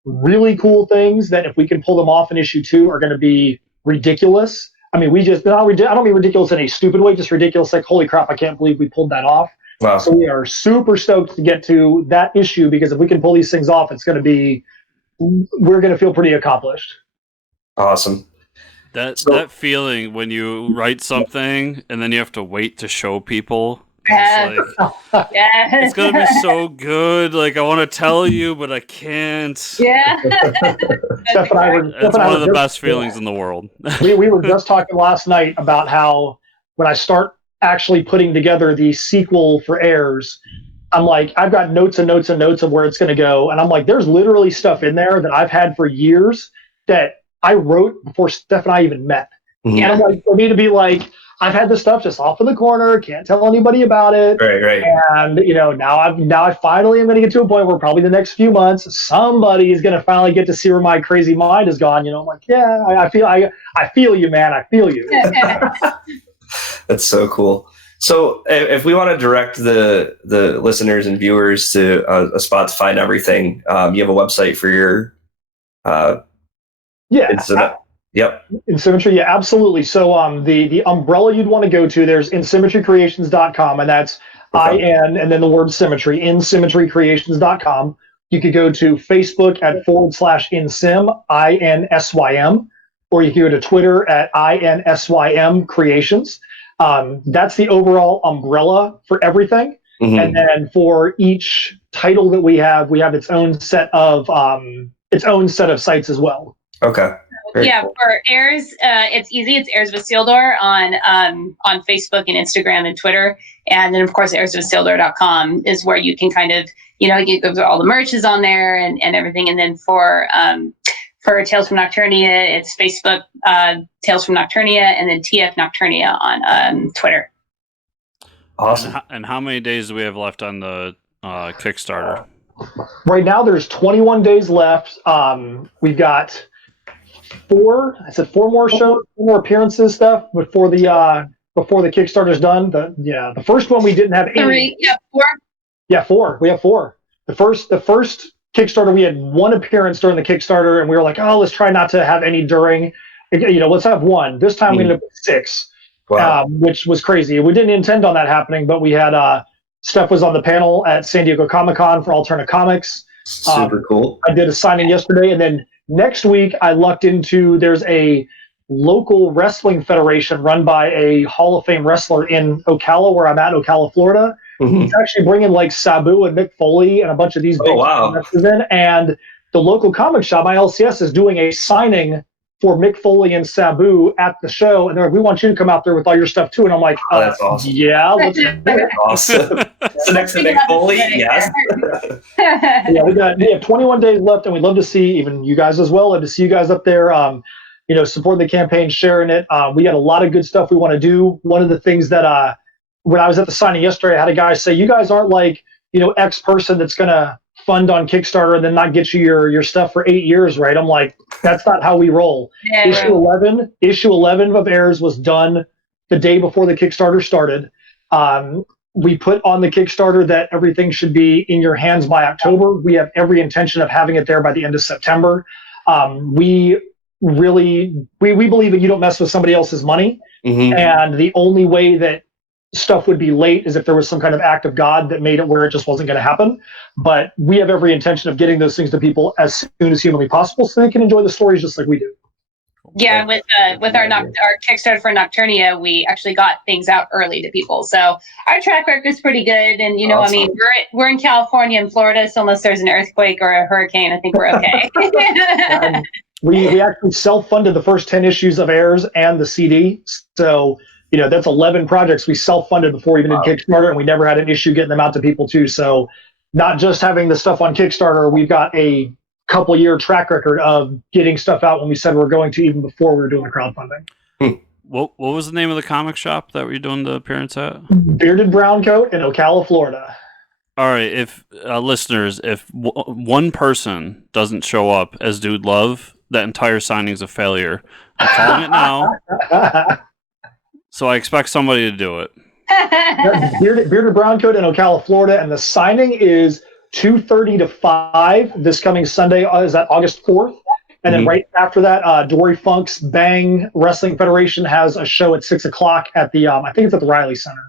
really cool things that if we can pull them off in issue 2 are going to be ridiculous. I mean, I don't mean ridiculous in a stupid way, just ridiculous like, holy crap, I can't believe we pulled that off. Wow. So we are super stoked to get to that issue, because if we can pull these things off, we're going to feel pretty accomplished. Awesome. That feeling when you write something and then you have to wait to show people. Yes. It's gonna be so good. Like, I want to tell you, but I can't. Yeah. It's one of the best feelings in the world. we were just talking last night about how when I start actually putting together the sequel for Heirs, I'm like, I've got notes and notes and notes of where it's going to go, and I'm like, there's literally stuff in there that I've had for years that I wrote before Steph and I even met. Mm-hmm. And I'm like, for me to be like, I've had this stuff just off in the corner, can't tell anybody about it. Right. And now I finally am going to get to a point where probably the next few months somebody is going to finally get to see where my crazy mind has gone. I'm like, yeah, I feel you, man. I feel you. That's so cool. So if we want to direct the listeners and viewers to a spot to find everything, you have a website for your Yep. InSymmetry, yeah, absolutely. So the umbrella you'd want to go to, there's InSymmetryCreations.com, and that's IN and then the word symmetry, InSymmetryCreations.com. You could go to Facebook at /InSym, INSYM, or you could go to Twitter at INSYM Creations. That's the overall umbrella for everything. Mm-hmm. And then for each title that we have its own set of sites as well. Okay. Very cool. For Heirs, it's easy. It's Heirs with Sealdor on Facebook and Instagram and Twitter. And then, of course, heirswithsealdor.com is where you can kind of, all the merch is on there and everything. And then for Tales from Nocturnia, it's Facebook, Tales from Nocturnia, and then TF Nocturnia on Twitter. Awesome. And how many days do we have left on the Kickstarter? Right now, there's 21 days left. We've got 4 more shows, 4 more appearances stuff before the Kickstarter's done. The first one we didn't have any. 4. Yeah, 4. We have 4. The first Kickstarter we had 1 appearance during the Kickstarter, and we were like, oh, let's try not to have any during. Let's have 1. This time we ended up with 6, wow. Which was crazy. We didn't intend on that happening, but we had Steph was on the panel at San Diego Comic-Con for Alternate Comics. Super cool. I did a signing yesterday, and then next week I lucked into there's a local wrestling federation run by a Hall of Fame wrestler in Ocala, where I'm at, Ocala, Florida. Mm-hmm. He's actually bringing like Sabu and Mick Foley and a bunch of these big wrestlers in, and the local comic shop, my LCS, is doing a signing for Mick Foley and Sabu at the show, and they're like, we want you to come out there with all your stuff too. And I'm like, that's awesome. Yeah, let's do it. Awesome. So next to Mick Foley, yes. Yeah, we have 21 days left, and we'd love to see even you guys as well. Love to see you guys up there. Supporting the campaign, sharing it. We got a lot of good stuff we want to do. One of the things that when I was at the signing yesterday, I had a guy say, you guys aren't like X person that's gonna fund on Kickstarter and then not get you your stuff for 8 years, right? I'm like, that's not how we roll. Yeah, issue 11 of Heirs was done the day before the Kickstarter started. We put on the Kickstarter that everything should be in your hands by October. We have every intention of having it there by the end of September. We believe that you don't mess with somebody else's money. Mm-hmm. And the only way that stuff would be late is if there was some kind of act of God that made it where it just wasn't going to happen. But we have every intention of getting those things to people as soon as humanly possible so they can enjoy the stories just like we do. Yeah, with our Kickstarter for Nocturnia, we actually got things out early to people. So our track record is pretty good. And, awesome. I mean, we're in California and Florida, so unless there's an earthquake or a hurricane, I think we're okay. We actually self-funded the first 10 issues of Heirs and the CD. So, that's 11 projects we self-funded before we even did Kickstarter, and we never had an issue getting them out to people too. So not just having the stuff on Kickstarter, we've got a couple year track record of getting stuff out when we said we were going to, even before we were doing the crowdfunding. What was the name of the comic shop that were you doing the appearance at? Bearded Brown Coat in Ocala, Florida. All right, if listeners, if one person doesn't show up as Dude Love, that entire signing's a failure. I'm calling it now. So I expect somebody to do it. Bearded Brown Coat in Ocala, Florida, and the signing is 2:30 to 5 this coming Sunday. Is that August 4th? And then right after that, Dory Funk's Bang Wrestling Federation has a show at 6 o'clock at the, I think it's at the Riley Center.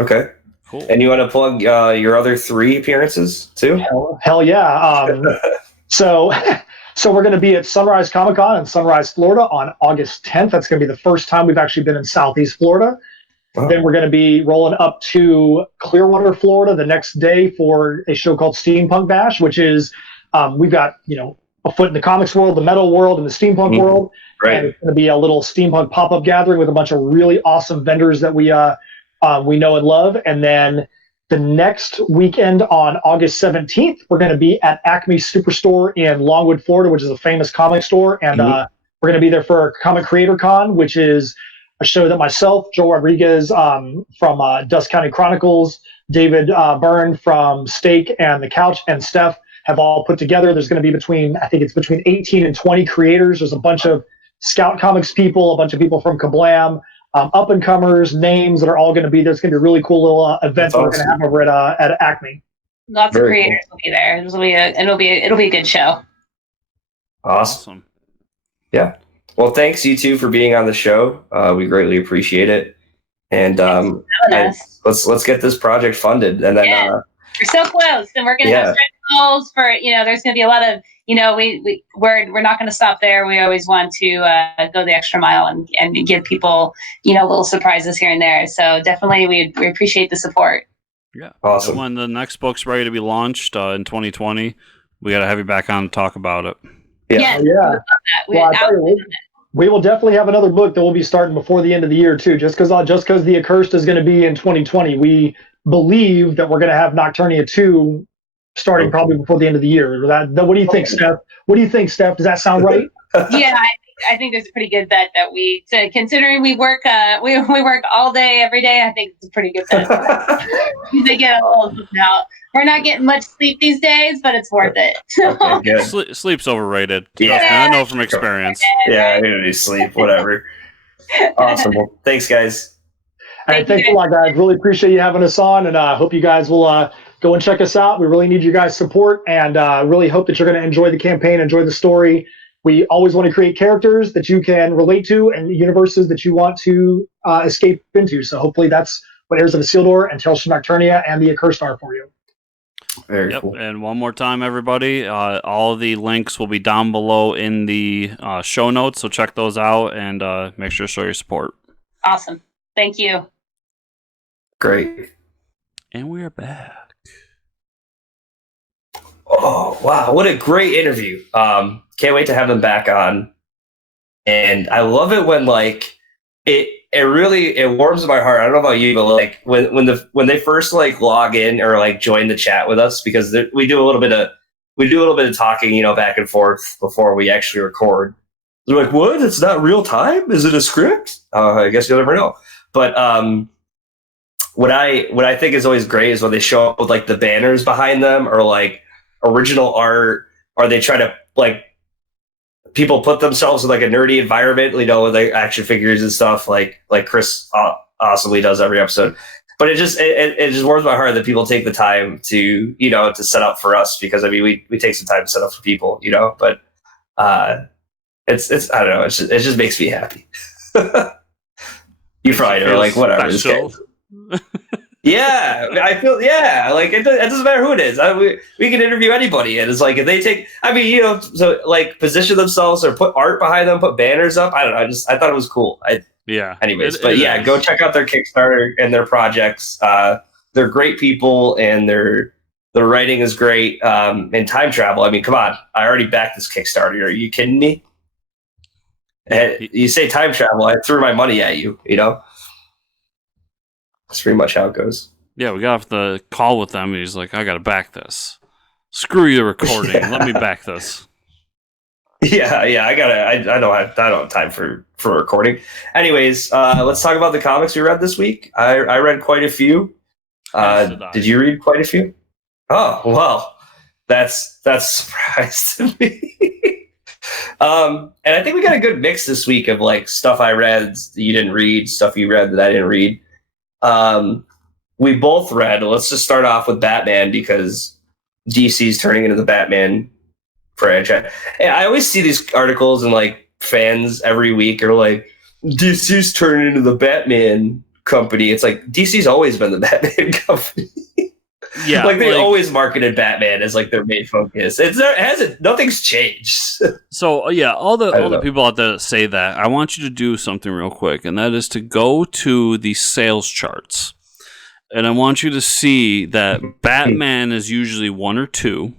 Okay. Cool. And you want to plug your other 3 appearances too? Hell yeah. So we're going to be at Sunrise Comic Con in Sunrise, Florida on August 10th. That's going to be the first time we've actually been in Southeast Florida. Wow. Then we're going to be rolling up to Clearwater, Florida the next day for a show called Steampunk Bash, which is, we've got, a foot in the comics world, the metal world, and the steampunk world. Right. And it's going to be a little steampunk pop-up gathering with a bunch of really awesome vendors that we know and love. And then the next weekend on August 17th, we're going to be at Acme Superstore in Longwood, Florida, which is a famous comic store. And we're going to be there for Comic Creator Con, which is a show that myself, Joe Rodriguez from Dust County Chronicles, David Byrne from Stake and The Couch, and Steph have all put together. There's going to be between 18 and 20 creators. There's a bunch of Scout Comics people, a bunch of people from Kablam, up-and-comers, names that are all going to be there. It's going to be a really cool little event that we're going to have over at Acme. Lots of creators will be there. It'll be a good show. Awesome. Yeah. Well, thanks you two for being on the show. We greatly appreciate it. And let's get this project funded. And then we're so close, and we're going to have stretch goals for there's going to be a lot of we're not going to stop there. We always want to go the extra mile and give people little surprises here and there. So definitely we appreciate the support. Yeah, awesome. And when the next book's ready to be launched in 2020, we got to have you back on to talk about it. Yeah. We will definitely have another book that will be starting before the end of the year too. Just because The Accursed is going to be in 2020, we believe that we're going to have Nocturnia 2 starting probably before the end of the year. What do you think, Steph? Does that sound right? Yeah, I think there's a pretty good bet that considering we work all day every day. I think it's a pretty good bet. They get a little now. We're not getting much sleep these days, but it's worth it. Okay, sleep's overrated. I know from experience. Yeah, I need sleep. Whatever. Awesome. Well, thanks, guys. Thanks a lot, guys. Really appreciate you having us on, and I hope you guys will go and check us out. We really need you guys' support, and really hope that you're going to enjoy the campaign, enjoy the story. We always want to create characters that you can relate to and universes that you want to escape into. So hopefully that's what Heirs of Isildur and Tales from Nocturnia and The Accursed are for you. Very cool. And one more time, everybody, all the links will be down below in the show notes, so check those out and make sure to show your support. Awesome. Thank you. Great. And we are back. Oh, wow. What a great interview. Can't wait to have them back on. And I love it when it really warms my heart. I don't know about you, but when they first log in or join the chat with us, because we do a little bit of talking, back and forth before we actually record. They're like, "What? It's not real time? Is it a script?" I guess you'll never know. But what I think is always great is when they show up with the banners behind them or original art, or they try to people put themselves in a nerdy environment, with action figures and stuff like Chris awesomely does every episode. But it just warms my heart that people take the time to to set up for us, because we take some time to set up for people, but it's I don't know, it just makes me happy. You probably are whatever. Yeah, I feel it doesn't matter who it is. We can interview anybody, and it's if they take, position themselves or put art behind them, put banners up. I don't know. I thought it was cool. Anyways, go check out their Kickstarter and their projects. They're great people, and their writing is great. And time travel. I mean, come on! I already backed this Kickstarter. Are you kidding me? And you say time travel, I threw my money at you. That's pretty much how it goes. Yeah, we got off the call with them, and he's like, "I got to back this. Screw your recording. Let me back this." Yeah. I don't have time for recording. Anyways, let's talk about the comics we read this week. I read quite a few. Did you read quite a few? Oh, well, that's a surprise to me. And I think we got a good mix this week of like stuff I read that you didn't read, stuff you read that I didn't read. We both read. Let's just start off with Batman because DC's turning into the Batman franchise. And I always see these articles and like fans every week are like, DC's turning into the Batman company. It's like DC's always been the Batman company. Yeah, like they always marketed Batman as like their main focus. Nothing's changed. So yeah, all the people out there that say that, I want you to do something real quick, and that is to go to the sales charts, and I want you to see that Batman is usually 1 or 2.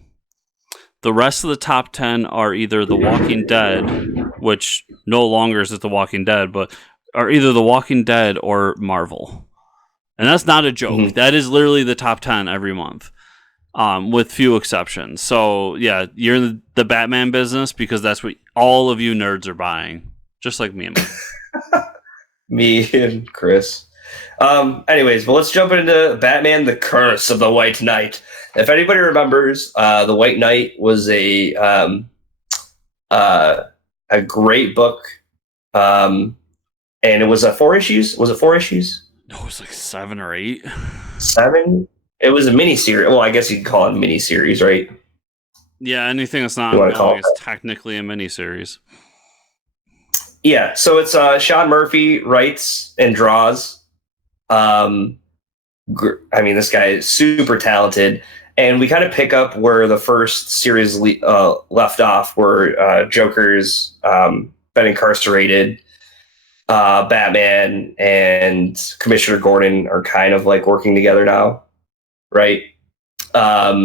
The rest of the top 10 are either The Walking Dead, which no longer is it The Walking Dead, but are either The Walking Dead or Marvel. And that's not a joke. Mm-hmm. That is literally the top 10 every month, with few exceptions. So, yeah, you're in the Batman business because that's what all of you nerds are buying, just like me and me and Chris. Anyways, well, let's jump into Batman, The Curse of the White Knight. If anybody remembers, The White Knight was a great book, and it was 4 issues. Was it 4 issues? No, it was like 7 or 8. 7? It was a mini-series. Well, I guess you could call it a mini-series, right? Yeah, anything that's not ongoing is technically a mini-series. Yeah, so it's Sean Murphy writes and draws. I mean, this guy is super talented. And we kind of pick up where the first series left off, where Joker's been incarcerated. Batman and Commissioner Gordon are kind of like working together now, right? But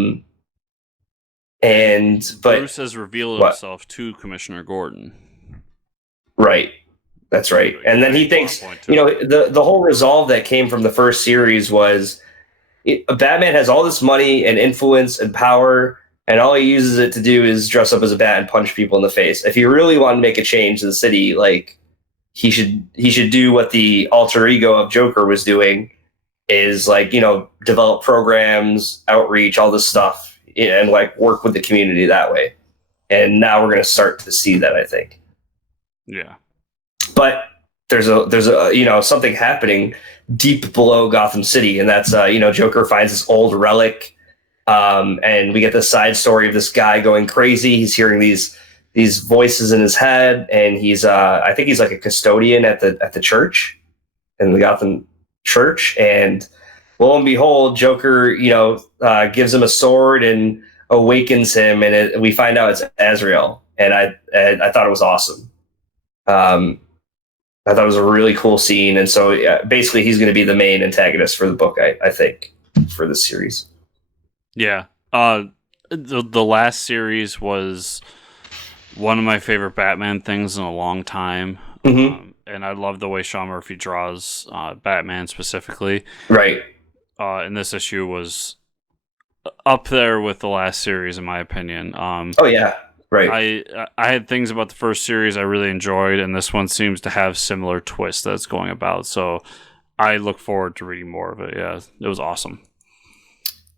Bruce has revealed himself to Commissioner Gordon. Right. That's right. And then he thinks, the whole resolve that came from the first series was Batman has all this money and influence and power, and all he uses it to do is dress up as a bat and punch people in the face. If he really wanted to make a change in the city, like, he should do what the alter ego of Joker was doing, is like, develop programs, outreach, all this stuff, and like work with the community that way. And now we're going to start to see that, I think. Yeah. But there's a something happening deep below Gotham City, and that's Joker finds this old relic, and we get the side story of this guy going crazy. He's hearing these voices in his head, and he's I think he's like a custodian at the church, in the Gotham church, and lo and behold, Joker gives him a sword and awakens him, and we find out it's Azrael, and I thought it was awesome. I thought it was a really cool scene, and so basically he's going to be the main antagonist for the book, I think, for this series. Yeah, the last series was one of my favorite Batman things in a long time. Mm-hmm. And I love the way Sean Murphy draws Batman specifically. Right. And this issue was up there with the last series, in my opinion. Oh, yeah. Right. I had things about the first series I really enjoyed, and this one seems to have similar twists that's going about. So I look forward to reading more of it. Yeah, it was awesome.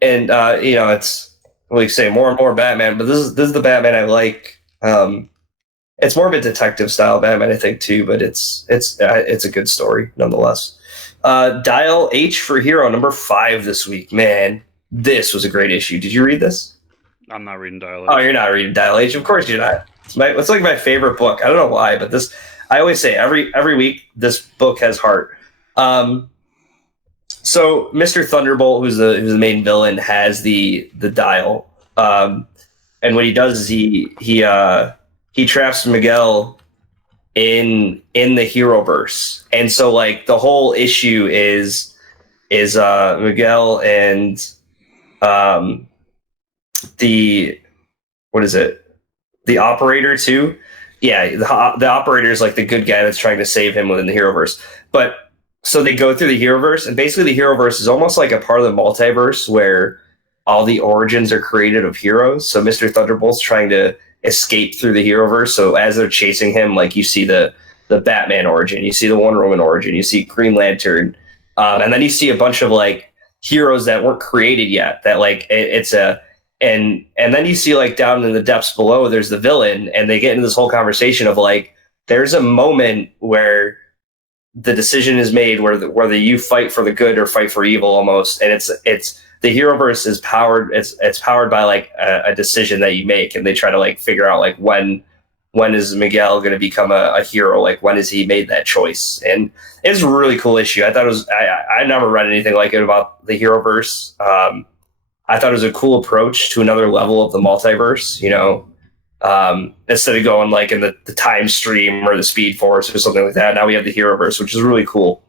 And, it's, like say, more and more Batman, but this is the Batman I like. It's more of a detective style Batman, I think, too, but it's a good story nonetheless. Dial H for Hero number 5 this week. Man, this was a great issue. Did you read this? I'm not reading Dial H. Oh, you're not reading Dial H? Of course you're not. It's like my favorite book. I don't know why, but this, I always say every week this book has heart. So Mr. Thunderbolt, who's the main villain, has the dial. And what he does is he traps Miguel in the Heroverse, and so like the whole issue is Miguel and the operator too. Yeah, the operator is like the good guy that's trying to save him within the Heroverse. But so they go through the Heroverse, and basically the Heroverse is almost like a part of the multiverse where all the origins are created of heroes. So Mr. Thunderbolt's trying to escape through the Heroverse. So as they're chasing him, like you see the Batman origin, you see the Wonder Woman origin, you see Green Lantern, and then you see a bunch of like heroes that weren't created yet. That like and then you see like down in the depths below, there's the villain, and they get into this whole conversation of like, there's a moment where the decision is made whether you fight for the good or fight for evil almost, and it's the Heroverse is powered. It's powered by like a decision that you make, and they try to like figure out like when is Miguel going to become a hero? Like when has he made that choice? And it's a really cool issue. I thought it was. I never read anything like it about the Heroverse. I thought it was a cool approach to another level of the multiverse. You know, instead of going like in the time stream or the Speed Force or something like that, now we have the Heroverse, which is really cool.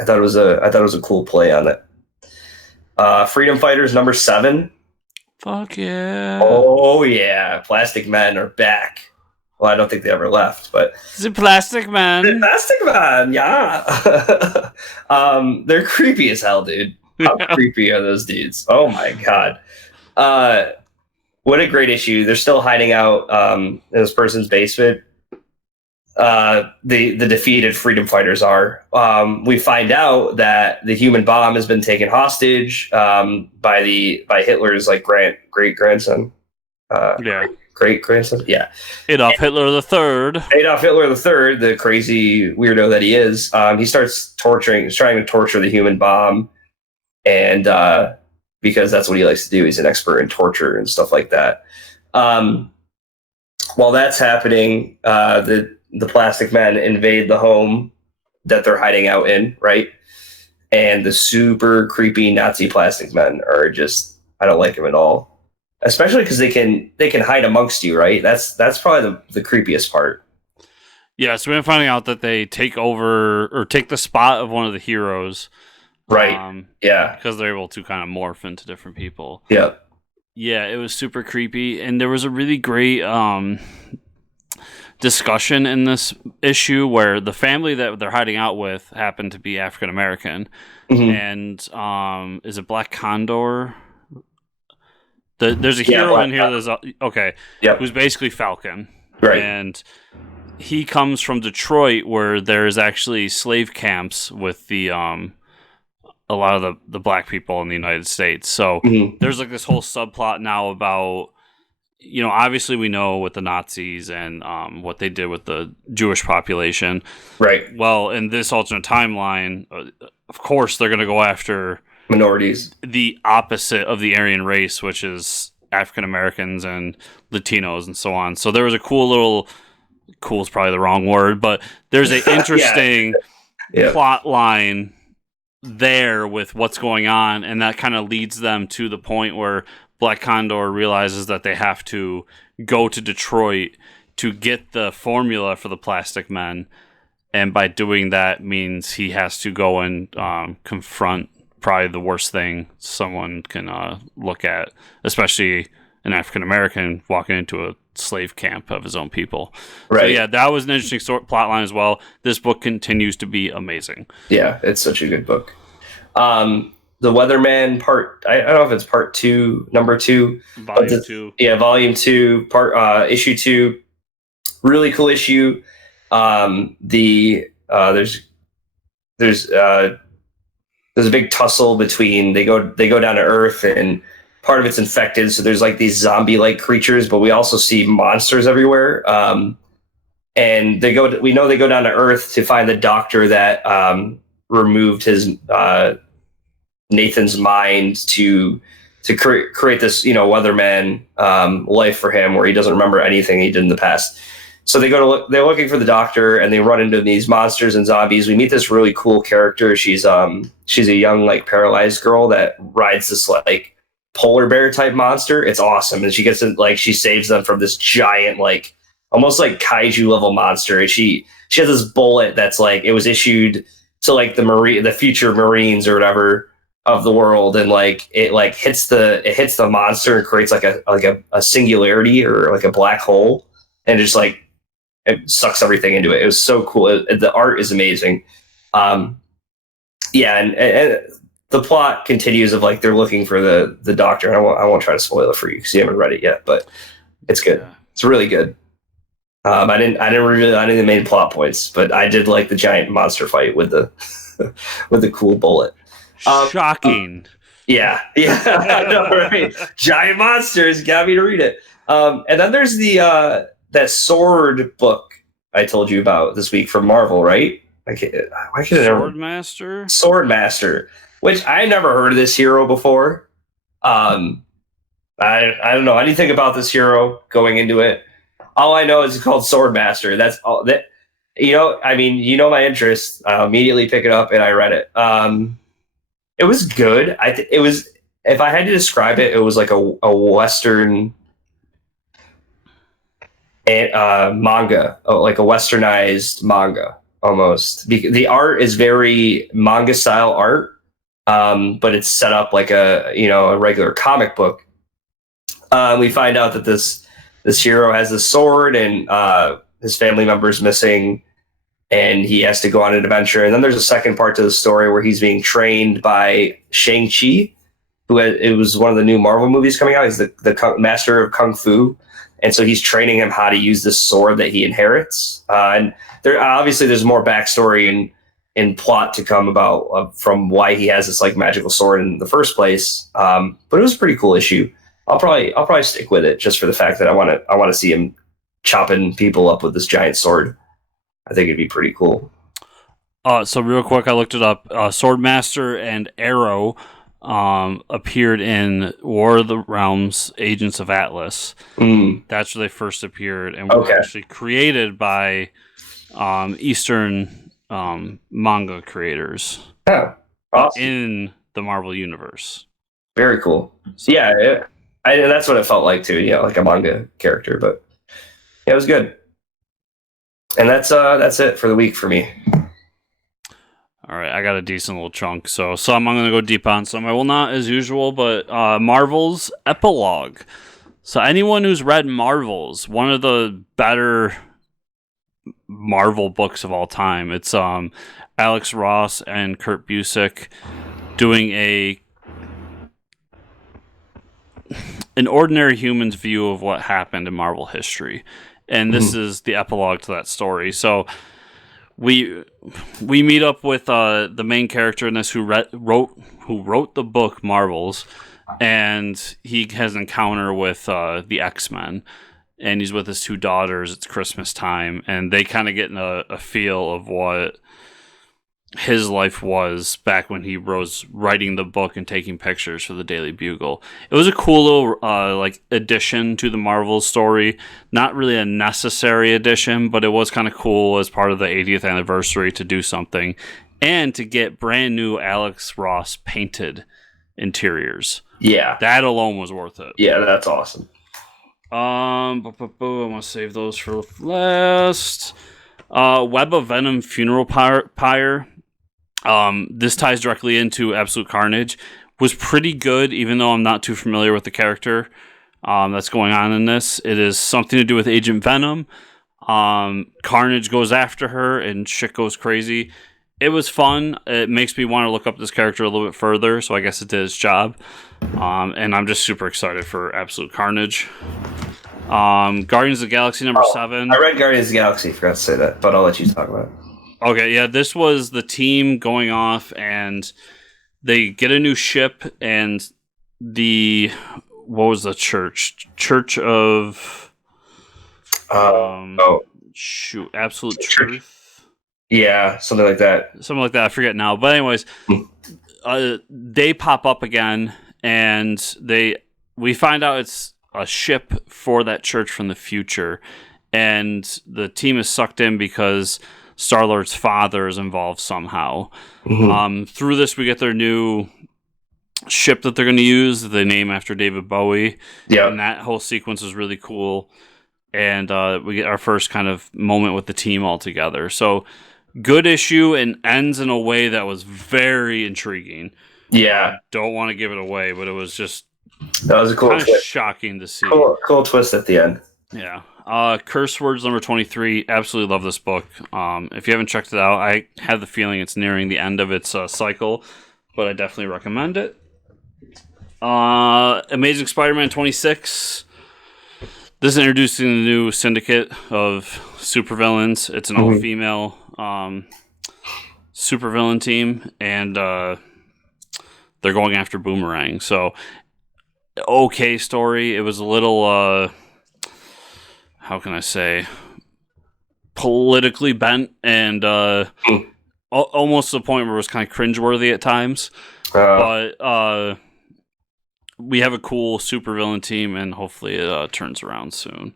I thought it was a cool play on it. Freedom Fighters number 7. Fuck yeah. Oh yeah. Plastic Men are back. Well, I don't think they ever left, but the Plastic Man. The Plastic Man, yeah. They're creepy as hell, dude. How creepy are those dudes? Oh my god. What a great issue. They're still hiding out in this person's basement. The defeated freedom fighters are. We find out that the human bomb has been taken hostage by Hitler's like great grandson. Great grandson. Yeah. Adolf Hitler III. Adolf Hitler III, the crazy weirdo that he is. He starts trying to torture the human bomb, and because that's what he likes to do. He's an expert in torture and stuff like that. While that's happening, the Plastic Men invade the home that they're hiding out in, right? And the super creepy Nazi Plastic Men are just, I don't like them at all. Especially because they can hide amongst you, right? That's probably the creepiest part. Yeah, so we're finding out that they take over or take the spot of one of the heroes. Right. Yeah. Because they're able to kind of morph into different people. Yeah. Yeah, it was super creepy. And there was a really great discussion in this issue where the family that they're hiding out with happened to be African American, and is it Black Condor? There's a hero in here. Who's basically Falcon, right? And he comes from Detroit, where there's actually slave camps with the a lot of the black people in the United States. So there's like this whole subplot now about, you know, obviously we know with the Nazis and what they did with the Jewish population. Right. Well, in this alternate timeline, of course, they're going to go after minorities, the opposite of the Aryan race, which is African Americans and Latinos and so on. So there was a cool is probably the wrong word, but there's an interesting plot line there with what's going on, and that kind of leads them to the point where Black Condor realizes that they have to go to Detroit to get the formula for the Plastic Men, and by doing that means he has to go and confront probably the worst thing someone can look at, especially an African American walking into a slave camp of his own people. Right. So yeah, that was an interesting plot line as well. This book continues to be amazing. Yeah, it's such a good book. The Weatherman part, I don't know if it's part 2, number 2. Volume 2. Yeah, volume 2, issue 2. Really cool issue. There's a big tussle between they go down to Earth, and part of it's infected, so there's like these zombie-like creatures, but we also see monsters everywhere. And we go down to Earth to find the doctor that removed his Nathan's mind to create this, you know, Weatherman life for him, where he doesn't remember anything he did in the past. So they're looking for the doctor, and they run into these monsters and zombies. We meet this really cool character. She's a young, like, paralyzed girl that rides this like polar bear type monster. It's awesome. And she gets in, like, she saves them from this giant, like, almost like kaiju level monster. And she has this bullet that's like, it was issued to like the future Marines or whatever of the world, and like it hits the monster and creates like a singularity or like a black hole, and just like it sucks everything into it. It was so cool. The art is amazing. And the plot continues of like they're looking for the doctor. I won't try to spoil it for you because you haven't read it yet. But It's good. Yeah. It's really good. I didn't really any of the main plot points, but I did like the giant monster fight with the with the cool bullet. Shocking. Yeah, I know, right? Giant monsters got me to read it. And then there's the that sword book I told you about this week from Marvel, right? Swordmaster, which I never heard of this hero before. I don't know anything about this hero going into it. All I know is it's called Swordmaster. That's all that, I mean, my interest. I immediately pick it up and I read it. It was good. It was, if I had to describe it, it was like a Western manga, like a westernized manga almost. The art is very manga style art, but it's set up like a regular comic book. We find out that this hero has a sword and his family member's missing, and he has to go on an adventure. And then there's a second part to the story where he's being trained by Shang-Chi, it was one of the new Marvel movies coming out. He's the master of Kung Fu. And so he's training him how to use this sword that he inherits. And there's more backstory and plot to come about from why he has this like magical sword in the first place. But it was a pretty cool issue. I'll probably stick with it just for the fact that I want to see him chopping people up with this giant sword. I think it'd be pretty cool. So real quick, I looked it up. Swordmaster and Arrow appeared in War of the Realms, Agents of Atlas. That's where they first appeared, and were actually created by Eastern manga creators. Oh, awesome. In the Marvel universe. Very cool. So, yeah, that's what it felt like too. Like a manga character, but yeah, it was good. And that's it for the week for me. All right, I got a decent little chunk, so some I'm going to go deep on, some I will not as usual, but Marvel's Epilogue. So anyone who's read Marvel's, one of the better Marvel books of all time, it's Alex Ross and Kurt Busiek doing an ordinary human's view of what happened in Marvel history. And this is the epilogue to that story. So we meet up with the main character in this who wrote the book Marvels, and he has an encounter with the X-Men, and he's with his two daughters. It's Christmas time, and they kind of get a feel of what his life was back when he was writing the book and taking pictures for the Daily Bugle. It was a cool little addition to the Marvel story. Not really a necessary addition, but it was kind of cool as part of the 80th anniversary to do something and to get brand new Alex Ross painted interiors. Yeah, that alone was worth it. Yeah, that's awesome. I'm gonna save those for last. Web of Venom Funeral Pyre. This ties directly into Absolute Carnage. Was pretty good, even though I'm not too familiar with the character that's going on in this. It is something to do with Agent Venom. Carnage goes after her, and shit goes crazy. It was fun. It makes me want to look up this character a little bit further, so I guess it did its job. And I'm just super excited for Absolute Carnage. Guardians of the Galaxy number 7. I read Guardians of the Galaxy, forgot to say that, but I'll let you talk about it. Okay, yeah, this was the team going off, and they get a new ship, and what was the church? Church of... Absolute Truth? Yeah, something like that. Something like that, I forget now. But anyways, they pop up again, and we find out it's a ship for that church from the future, and the team is sucked in because Star-Lord's father is involved somehow. Through this, we get their new ship that they're going to use. They name after David Bowie. Yeah, and that whole sequence is really cool. And we get our first kind of moment with the team all together. So good issue, and ends in a way that was very intriguing. Yeah, don't want to give it away, but it was just that was a cool twist. Shocking to see. Cool twist at the end. Yeah. Curse Words number 23. Absolutely love this book. If you haven't checked it out, I have the feeling it's nearing the end of its cycle, but I definitely recommend it. Amazing Spider-Man 26. This is introducing the new syndicate of supervillains. It's an all-female supervillain team, and they're going after Boomerang. So, okay story. It was a little, how can I say, politically bent, and almost to the point where it was kind of cringeworthy at times. But we have a cool supervillain team, and hopefully it turns around soon.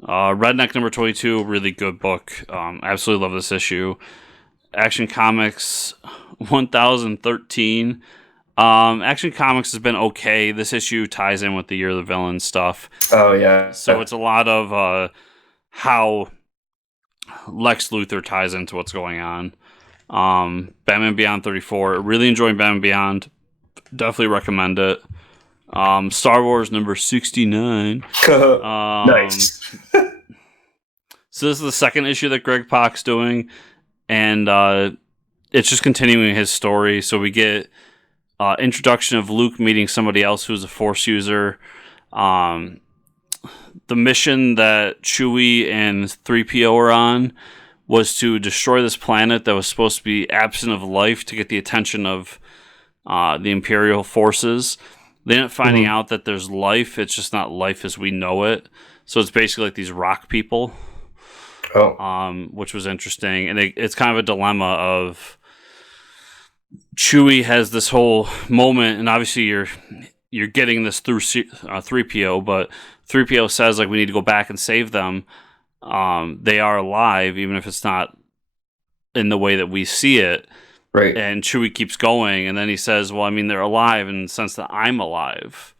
Redneck number 22, really good book. Absolutely love this issue. Action Comics 1013. Action Comics has been okay. This issue ties in with the Year of the Villain stuff. Oh, yeah. So it's a lot of how Lex Luthor ties into what's going on. Batman Beyond 34. Really enjoying Batman Beyond. Definitely recommend it. Star Wars number 69. Nice. So this is the second issue that Greg Pak's doing, and it's just continuing his story. So we get introduction of Luke meeting somebody else who's a Force user. The mission that Chewie and 3PO are on was to destroy this planet that was supposed to be absent of life to get the attention of the Imperial forces. They end up finding out that there's life. It's just not life as we know it. So it's basically like these rock people, which was interesting. And it's kind of a dilemma of Chewie has this whole moment, and obviously you're getting this through 3PO, but 3PO says like we need to go back and save them. They are alive, even if it's not in the way that we see it. Right. And Chewie keeps going, and then he says, well, I mean, they're alive in the sense that I'm alive.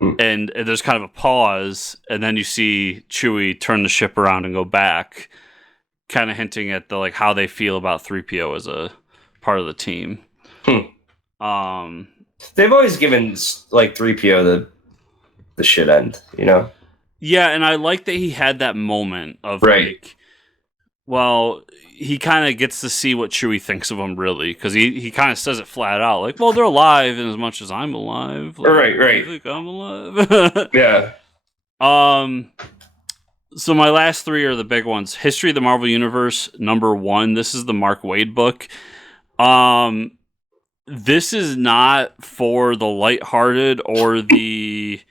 And there's kind of a pause, and then you see Chewie turn the ship around and go back, kind of hinting at the like how they feel about 3PO as a part of the team. They've always given like 3PO the shit end, you know? Yeah, and I like that he had that moment of like, well, he kind of gets to see what Chewie thinks of him, really, because he kind of says it flat out, like, well, they're alive in as much as I'm alive. Like, right. I think I'm alive. Yeah. So my last three are the big ones. History of the Marvel Universe, number 1. This is the Mark Waid book. This is not for the lighthearted or the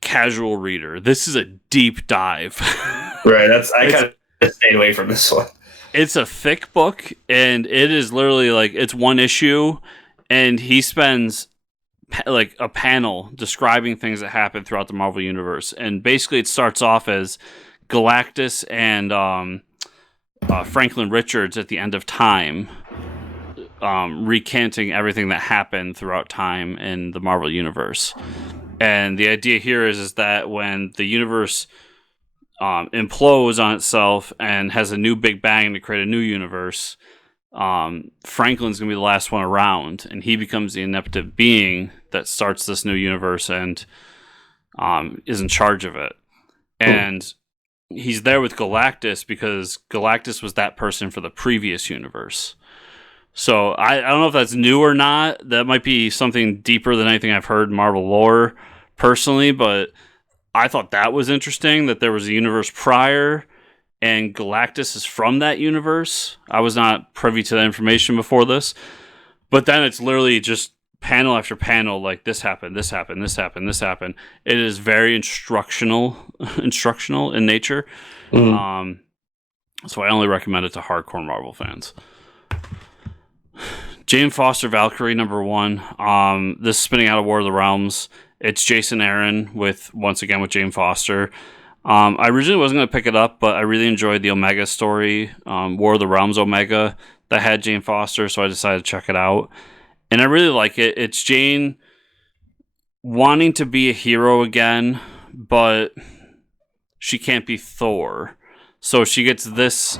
casual reader. This is a deep dive. Right. I kind of stayed away from this one. It's a thick book, and it is literally like it's one issue, and he spends like a panel describing things that happen throughout the Marvel Universe. And basically it starts off as Galactus and Franklin Richards at the end of time, recanting everything that happened throughout time in the Marvel Universe. And the idea here is that when the universe implodes on itself and has a new Big Bang to create a new universe, Franklin's going to be the last one around, and he becomes the omnipotent being that starts this new universe and is in charge of it. And he's there with Galactus because Galactus was that person for the previous universe. So I don't know if that's new or not. That might be something deeper than anything I've heard in Marvel lore personally, but I thought that was interesting that there was a universe prior and Galactus is from that universe. I was not privy to that information before this. But then it's literally just panel after panel, like this happened, this happened, this happened, this happened. It is very instructional in nature. So I only recommend it to hardcore Marvel fans. Jane Foster Valkyrie, number 1. This is spinning out of War of the Realms. It's Jason Aaron once again with Jane Foster. I originally wasn't going to pick it up, but I really enjoyed the Omega story, War of the Realms Omega, that had Jane Foster, so I decided to check it out. And I really like it. It's Jane wanting to be a hero again, but she can't be Thor. So she gets this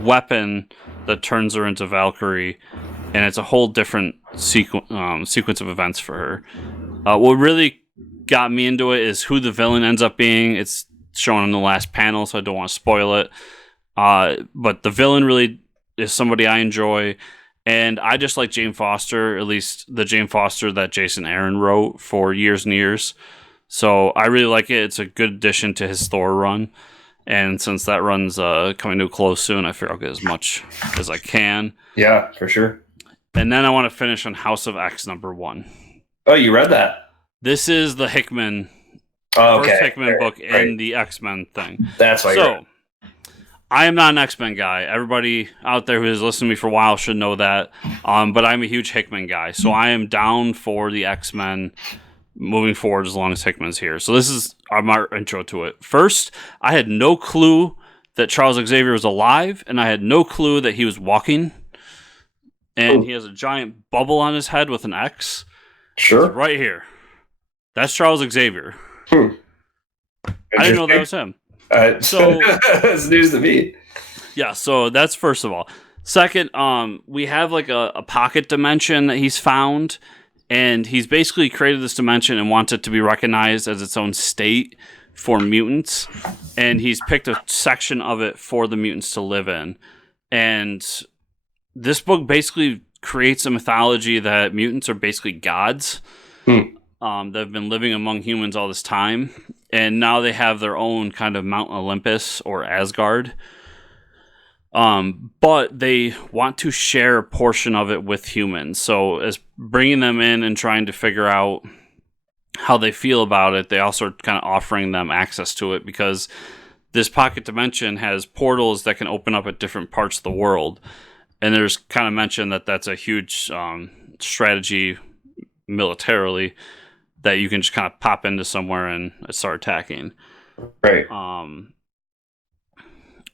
weapon that turns her into Valkyrie, and it's a whole different sequence of events for her. What really got me into it is who the villain ends up being. It's shown in the last panel, so I don't want to spoil it. But the villain really is somebody I enjoy, and I just like Jane Foster, at least the Jane Foster that Jason Aaron wrote for years and years. So I really like it. It's a good addition to his Thor run. And since that run's coming to a close soon, I figure I'll get as much as I can. Yeah, for sure. And then I want to finish on House of X #1. Oh, you read that? This is the Hickman, first Hickman book in the X-Men thing. That's why. So I am not an X-Men guy. Everybody out there who has listened to me for a while should know that. But I'm a huge Hickman guy. So I am down for the X-Men moving forward as long as Hickman's here. So this is my intro to it. First, I had no clue that Charles Xavier was alive, and I had no clue that he was walking. And he has a giant bubble on his head with an X. Sure. It's right here. That's Charles Xavier. I didn't know that was him. So it's news to me. Yeah, so that's first of all. Second, we have like a pocket dimension that he's found, and he's basically created this dimension and wants it to be recognized as its own state for mutants, and he's picked a section of it for the mutants to live in. And this book basically creates a mythology that mutants are basically gods that have been living among humans all this time. And now they have their own kind of Mount Olympus or Asgard. But they want to share a portion of it with humans. So as bringing them in and trying to figure out how they feel about it, they also are kind of offering them access to it, because this pocket dimension has portals that can open up at different parts of the world. And there's kind of mentioned that that's a huge strategy militarily, that you can just kind of pop into somewhere and start attacking. Right.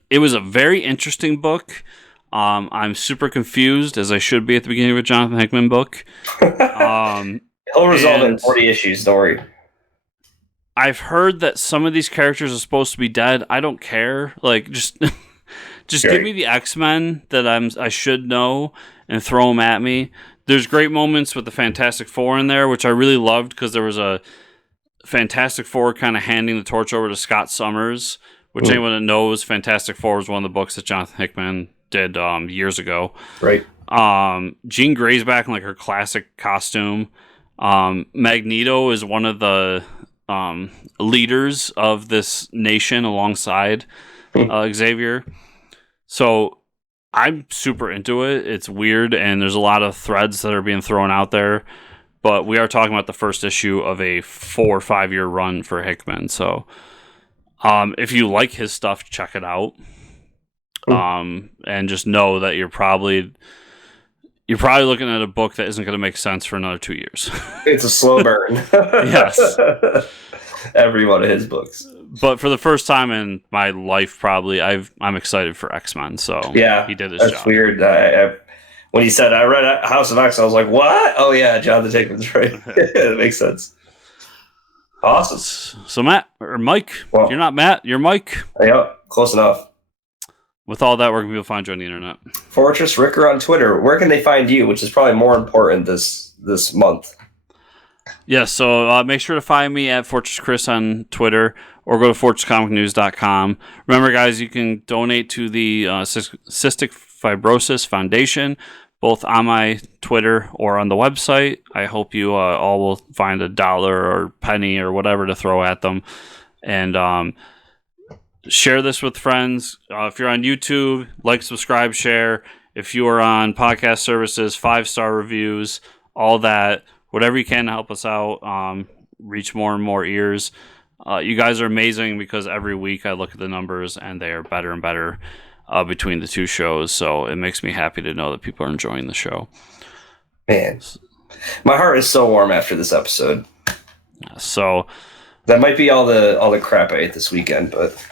It was a very interesting book. I'm super confused, as I should be at the beginning of a Jonathan Hickman book. He'll resolve it in 40 issues, don't worry. I've heard that some of these characters are supposed to be dead. I don't care. Like, just give me the X-Men that I should know and throw them at me. There's great moments with the Fantastic Four in there, which I really loved, because there was a Fantastic Four kind of handing the torch over to Scott Summers, which anyone that knows, Fantastic Four was one of the books that Jonathan Hickman did years ago. Right. Jean Grey's back in like her classic costume. Magneto is one of the leaders of this nation alongside Xavier. So I'm super into it. It's weird, and there's a lot of threads that are being thrown out there. But we are talking about the first issue of a 4 or 5 year run for Hickman. So if you like his stuff, check it out. And just know that you're probably looking at a book that isn't going to make sense for another 2 years. It's a slow burn. Yes. Every one of his books. But for the first time in my life, probably, I'm excited for X-Men. So yeah, he did his job. That's weird. When he said, I read House of X, I was like, what? Oh, yeah, Jonathan Hickman's right. It makes sense. Awesome. So Matt, or Mike, well, you're not Matt, you're Mike. Yeah, close enough. With all that, where can people find you on the internet? Fortress Ricker on Twitter. Where can they find you, which is probably more important this month? Yeah, so make sure to find me at Fortress Chris on Twitter, or go to fortresscomicnews.com. Remember, guys, you can donate to the Cystic Fibrosis Foundation, both on my Twitter or on the website. I hope you all will find $1 or penny or whatever to throw at them. And share this with friends. If you're on YouTube, like, subscribe, share. If you are on podcast services, 5-star reviews, all that. Whatever you can to help us out, reach more and more ears. You guys are amazing, because every week I look at the numbers and they are better and better between the two shows. So it makes me happy to know that people are enjoying the show. Man, my heart is so warm after this episode. So that might be all the crap I ate this weekend, but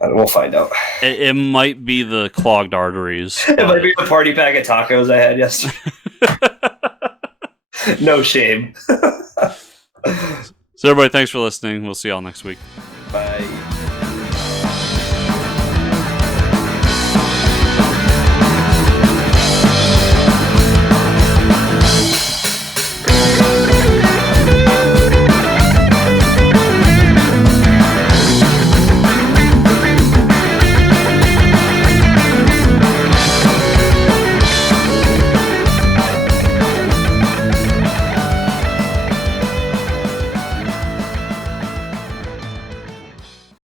we'll find out. It might be the clogged arteries. It might be the party pack of tacos I had yesterday. No shame. So everybody, thanks for listening. We'll see y'all next week. Bye.